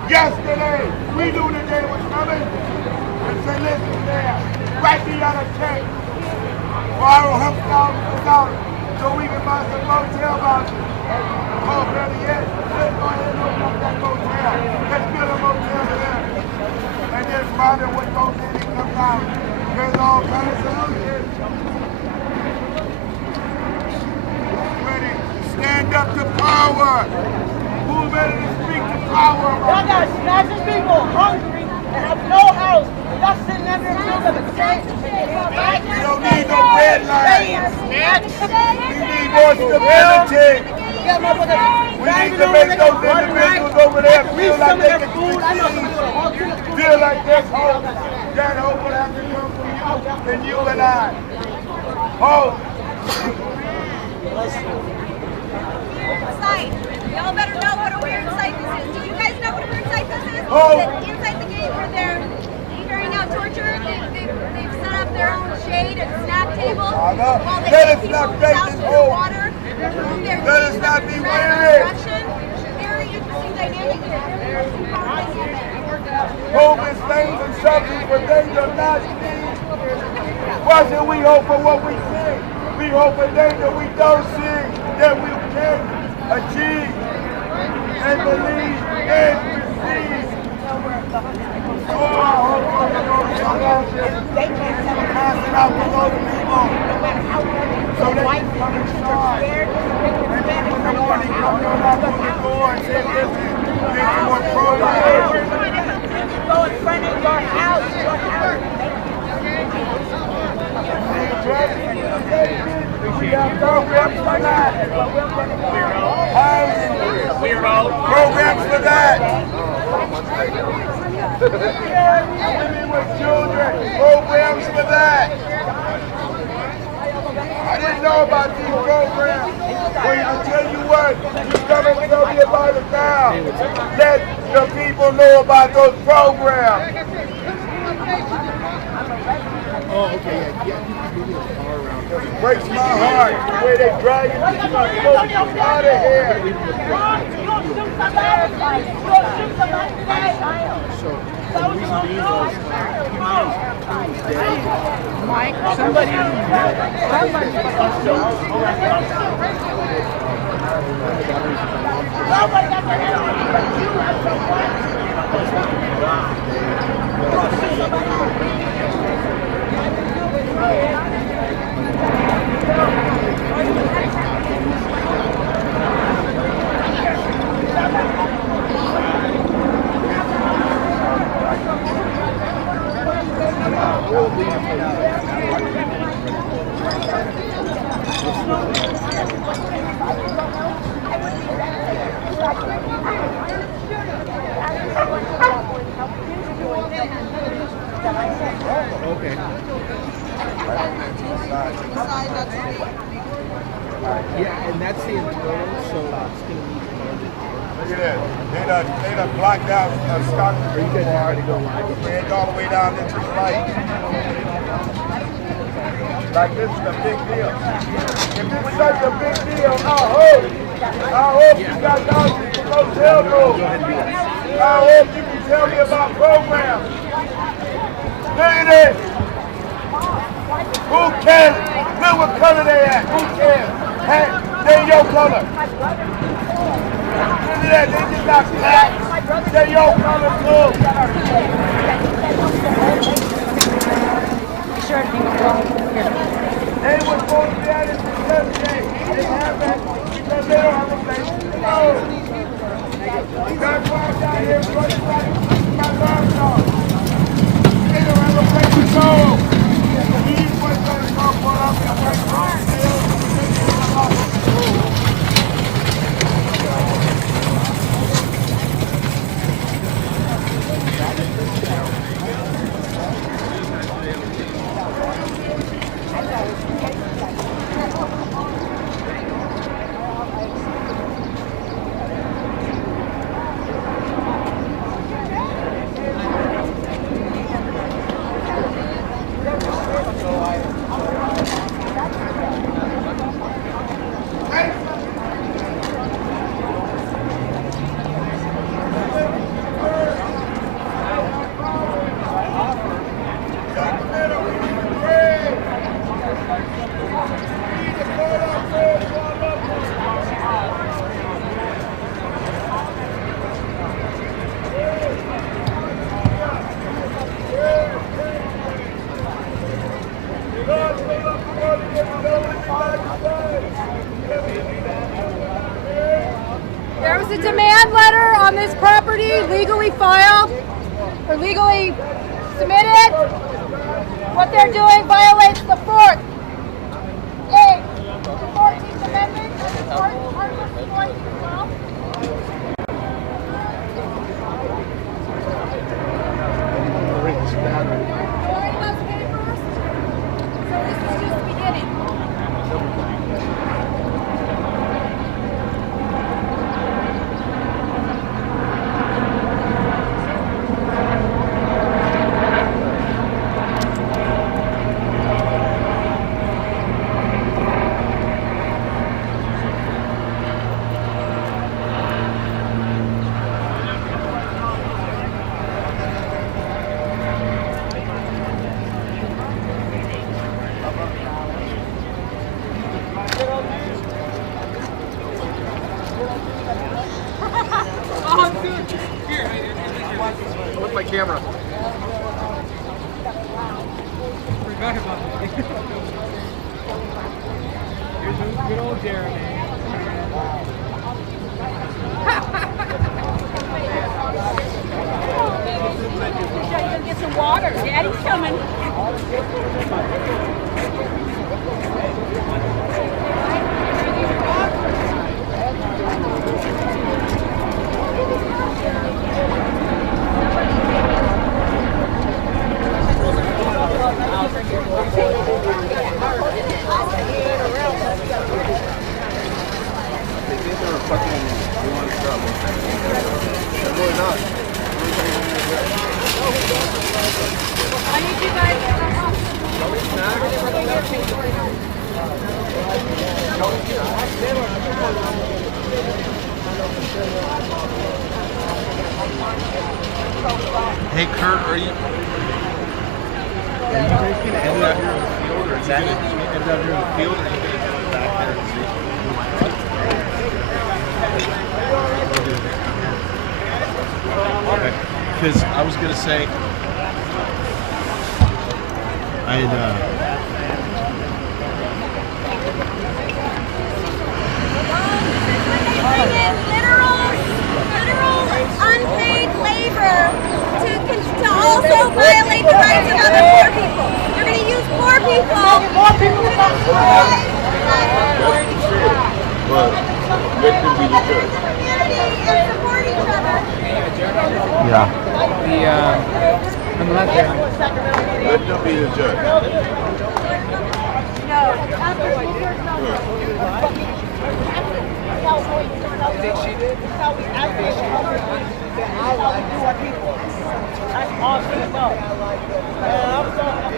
yesterday. We knew the day was coming. And said, listen there, write me out a check. Borrow $100,000 so we can buy some motel vouchers. Oh, better yet, let's go ahead and open up that motel. Let's build a motel there. And then find out what goes in and comes out. There's all kinds of solutions. Who's ready to stand up to power? Who's ready to speak to power? Y'all got snatches people hungry and have no house. Y'all sitting under a field of a tent. We don't need no red lines. We need more stability. We need to make those individuals over there feel like they can succeed. Feel like there's hope. That hope will have to come from you and you and I. Hope. Site. Y'all better know what a weird site this is. Do you guys know what a weird site this is? Oh. Is it inside the gate where they're carrying out torture? They've set up their own shade and snack table. While they Let us take not people fake down this to the hope. water. Let us not be weary. Very interesting dynamic here. Very interesting dynamic. Hope is things and something for things are not seen. Why should we hope for what we see? We hope for things that we don't see, that we can achieve and believe and receive. Oh, I hope for the Lord pass it out to those people. So they can come inside. And then in the morning, come knock on the door and say, listen, there's more programs. Go in front of your house. We have programs for that. Programs for that. Women with children. Programs for that. I didn't know about these programs. Well, I tell you what, you come and tell me about it now. Let the people know about those programs. Oh, okay, yeah. It breaks my heart the way they drag these folks out of here. So the reason being was Mike, somebody. Okay. Yeah, and that's the internal, so it's going to be commanded. Look at that. They done blocked out Stockton. Are you guys ready to go live? Ran all the way down into the light. Like this is a big deal. If this is such a big deal, I hope you got down to the hotel room. I hope you can tell me about programs. Look at this. Who cares? Look what color they at. Who cares? Hey, they your color. Look at that. They just got black. They your color too. Be sure to hang up. They were supposed to be at it yesterday. They haven't because they don't have a place to go. That's why I'm down here running my laptop. They don't have a place to go. He's what's going to come for up the right. There was a demand letter on this property legally filed or legally submitted. What they're doing violates the 4th, 8th, 14th Amendment. With my camera. Forgot about that. Here's good old Jeremy. Get some water. Daddy's coming. I need you guys Hey Kurt, are you guys gonna end up here in the field, or is that end up here in the field, or are you gonna come back there and see? Okay, because I was gonna say I had Literal unpaid labor to also violate the rights of other poor people. more people to come through. But let them be the judge. Yeah. On the left there. Let them be the judge. That's awesome enough. Man, I'm sorry.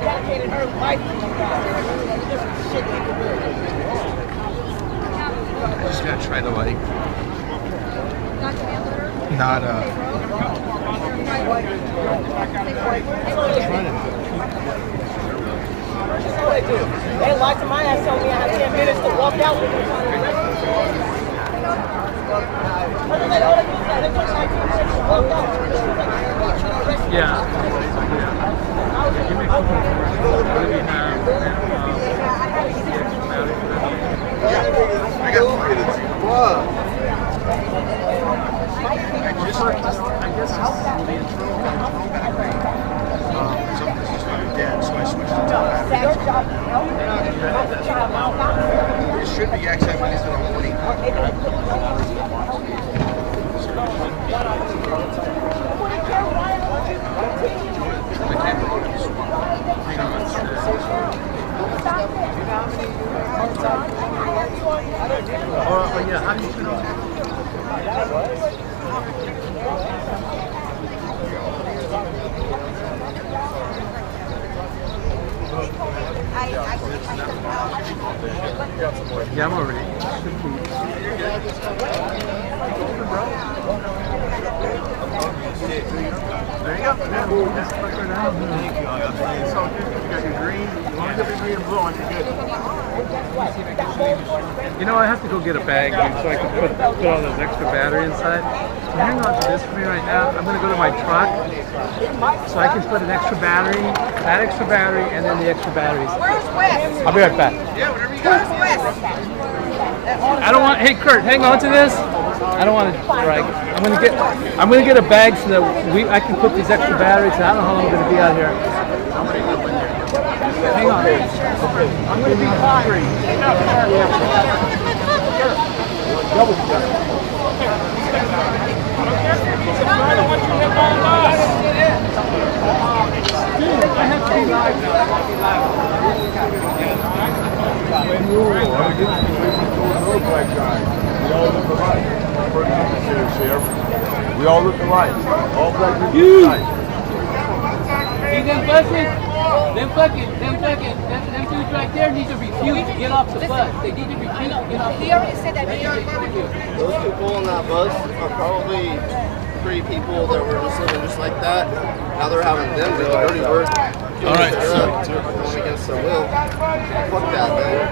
Dedicated her life to you guys. Shit they can do. I just gotta try to like not That's all they do. They lied to my ass, told me I had 10 minutes to walk out with them. Yeah. I got 3 minutes. What? something's just not dead, so I switched it to batteries. It should be actually, I mean, it's been on 40. Yeah, how do you turn on? Yeah, I'm already. There you go. Thank you. It's all good. You got your green. You want to get the green and blue on, you're good. You know, I have to go get a bag so I can put all those extra battery inside. So hang on to this for me right now. I'm going to go to my truck so I can put an extra battery, that extra battery, and then the extra batteries. Where's Wes? I'll be right back. Yeah, whatever you got. Where's Wes? I don't want. Hey, Kurt, hang on to this. I don't want to drag. I'm gonna get a bag so that I can put these extra batteries. I don't know how long I'm gonna be out here. Hang on. I'm gonna be free. I have to be live now. We all look alike. Sheriff. We all look alike. All black people look alike. See them dudes right there need to refuse to get off the bus. They need to refuse to get off the bus. He already said that. Those people on that bus are probably 3 people that were just living just like that. Now they're having them do the dirty work. All right. Going against their will. Fuck that, man.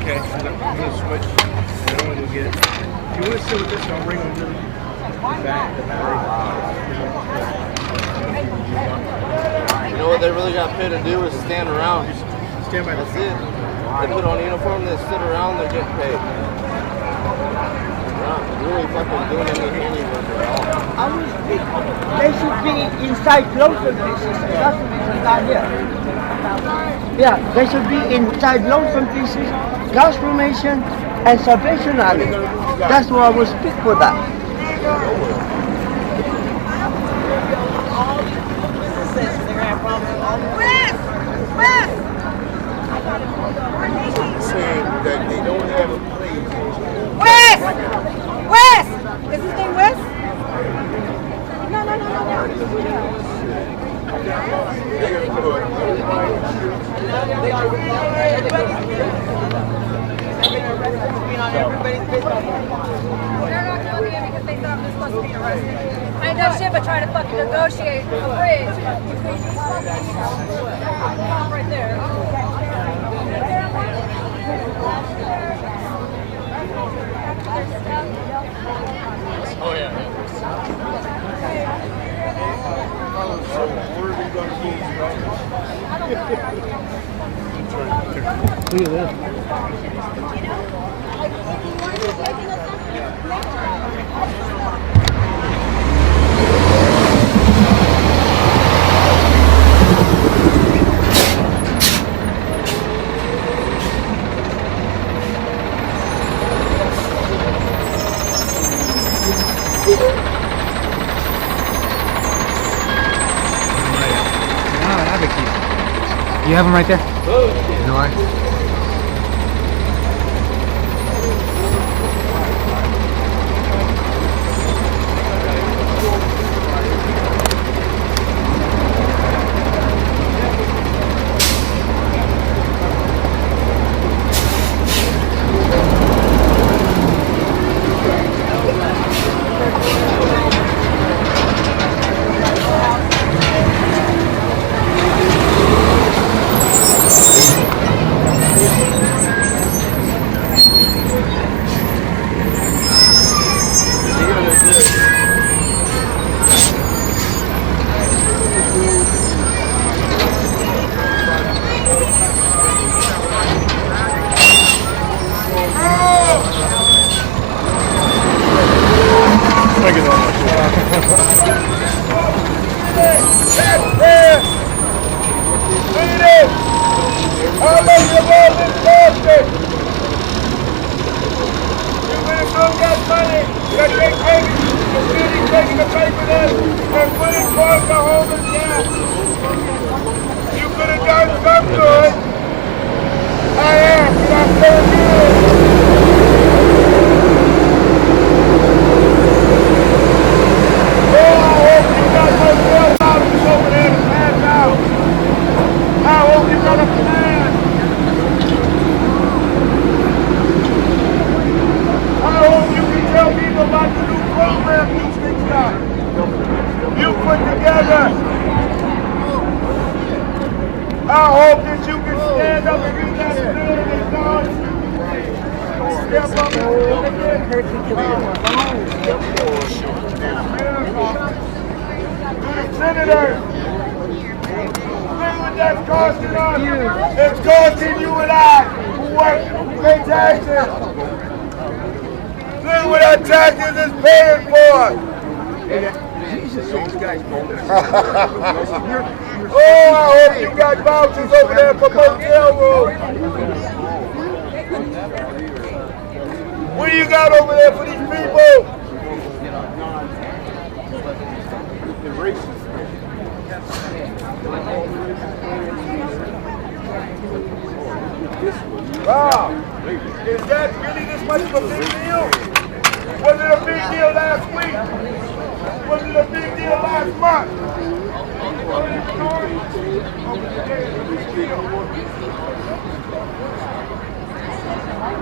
Okay, I'm gonna switch. I don't want to get it. If you want to sit with this, I'll bring them to the back, the battery. You know what they really got paid to do is stand around. Stand by. That's it. They put on uniform, they sit around, they're getting paid. They're not really fucking doing any handy work at all. They should be inside closer pieces. That's the reason not here. Yeah, they should be inside lonesome pieces, gas formation, and Salvation Army. That's why I will speak for that. Saying that they don't have a place. Wes! Wes! Is his name Wes? No. They're not coming in because they thought this was being arrested. I ain't done shit but trying to fucking negotiate a bridge between these fucking right there. Oh, yeah. So where are we going to be? Look at this. I don't have a key. You have them right there? No, I.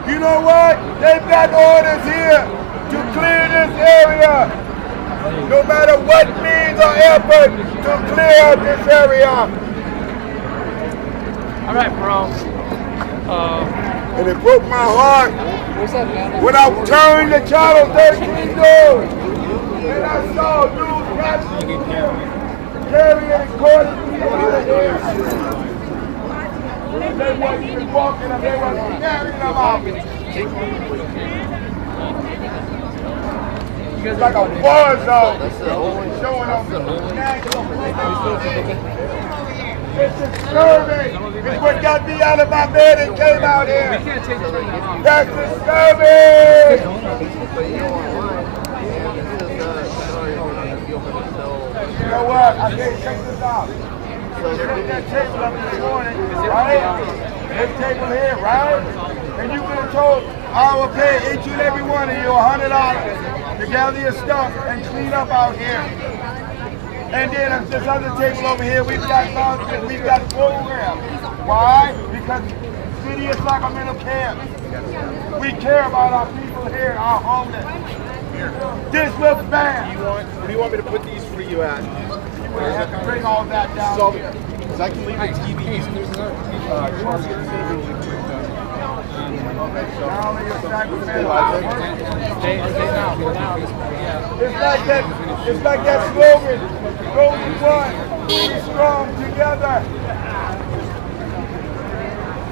You know what? They've got orders here to clear this area. No matter what means or effort to clear out this area. All right, bro. And it broke my heart when I turned the channel 13 doors and I saw dudes carrying and calling me out of there. They wasn't even walking them, they wasn't carrying them out. It's like a war zone showing up. It's disturbing. It's what got me out of my bed and came out here. That's disturbing. You know what? I can't take this out. Set that table up this morning, right? This table here, right? And you could have told, I will pay each and every one of you $100 to gather your stuff and clean up out here. And then on this other table over here, we've got programs. Why? Because the city of Sacramento cares. We care about our people here, our homeless. This looks bad. Where do you want me to put these for you at? I have to bring all that down here. Because I can leave the TVs. There's another It's like that slogan. Those who won, be strong together.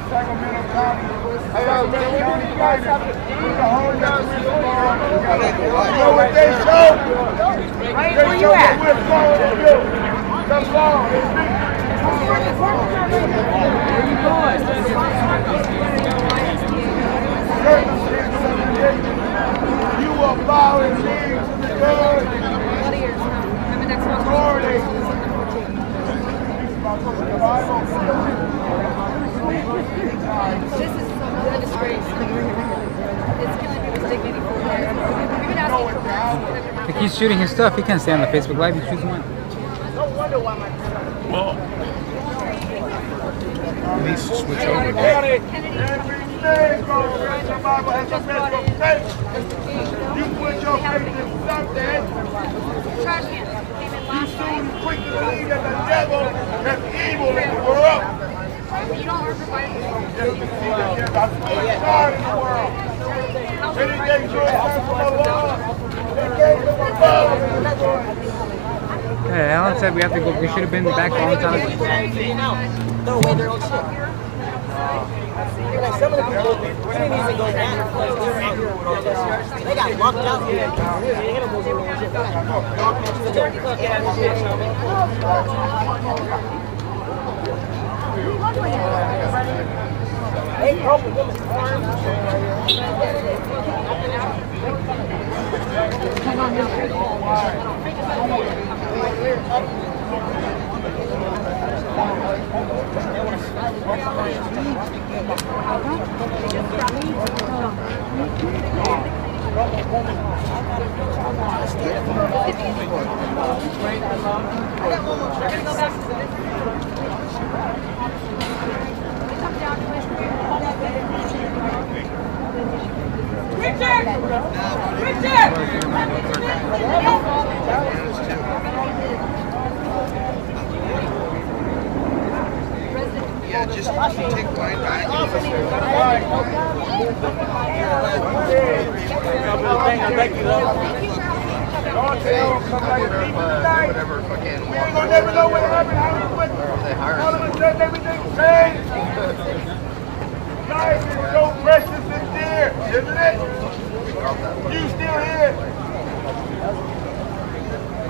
Sacramento County. Sacramento County United. The whole country strong together. You know what they show? They show what we're going to do. Come on. You are bowing knees to the God. Like he's shooting his stuff. He can't stay on the Facebook Live. He's choosing one. No wonder why my At least switch over. You put your faith in something. You soon quick to believe that the devil is evil in the world. You don't work for fire. Yes, I put God in the world. And he gave you a from the Lord. He gave you a love. Hey, Alan said we have to go. We should have been back a long time ago. Throw away their own shit. Like some of the people didn't even go back. They got locked out here. Animals over there. They broke the woman's arm. Yeah, just take mine back. Whatever fucking. We ain't gonna never know what happened. All of a sudden, everything changed. Life is so precious and dear, isn't it? You still here?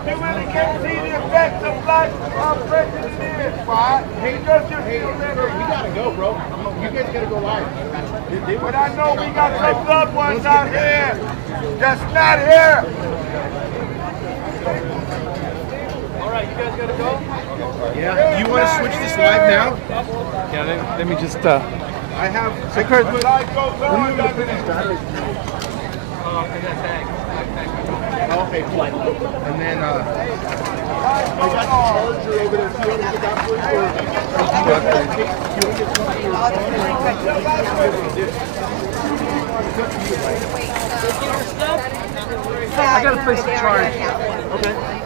You really can't see the effects of life, how precious it is. Why? Because you still living. We gotta go, bro. You guys gotta go live. But I know we got some loved ones out here that's not here. All right, you guys gotta go? Yeah. You want to switch this live now? Yeah, let me just, I have. Life goes on, doesn't it? Okay, cool. And then, I got the charger over there. If you want to get that for I got a place to charge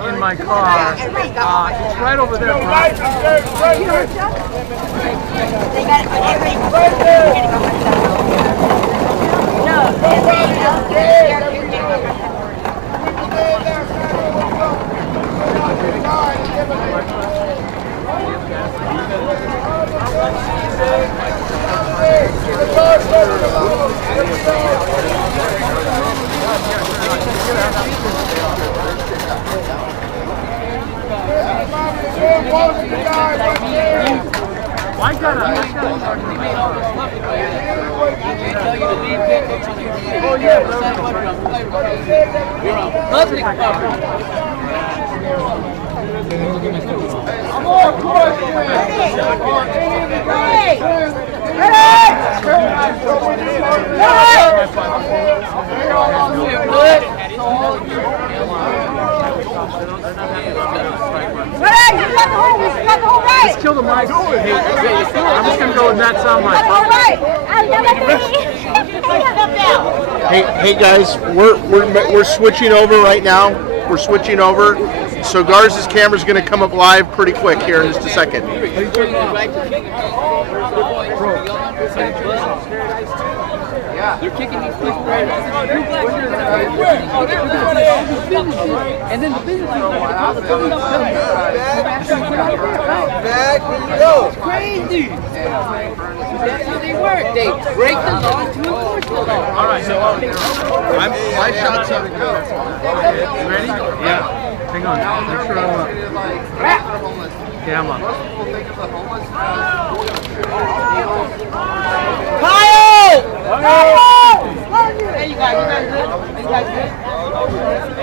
in my car. It's right over there. Your life is very precious. Why gotta? Oh yeah, public More questions. Just kill the mic. I'm just gonna go with that sound mic. Hey guys, we're switching over right now. We're switching over. So Garza's camera's gonna come up live pretty quick here in just a second. They're kicking these places right now. And then the business Back when you go. It's crazy. That's how they work. They break the law to enforce the law. All right, so my shots are good. You ready? Yeah. Hang on. Make sure I'm up. Okay, I'm up. Kyle! Hey, you guys good? You guys good?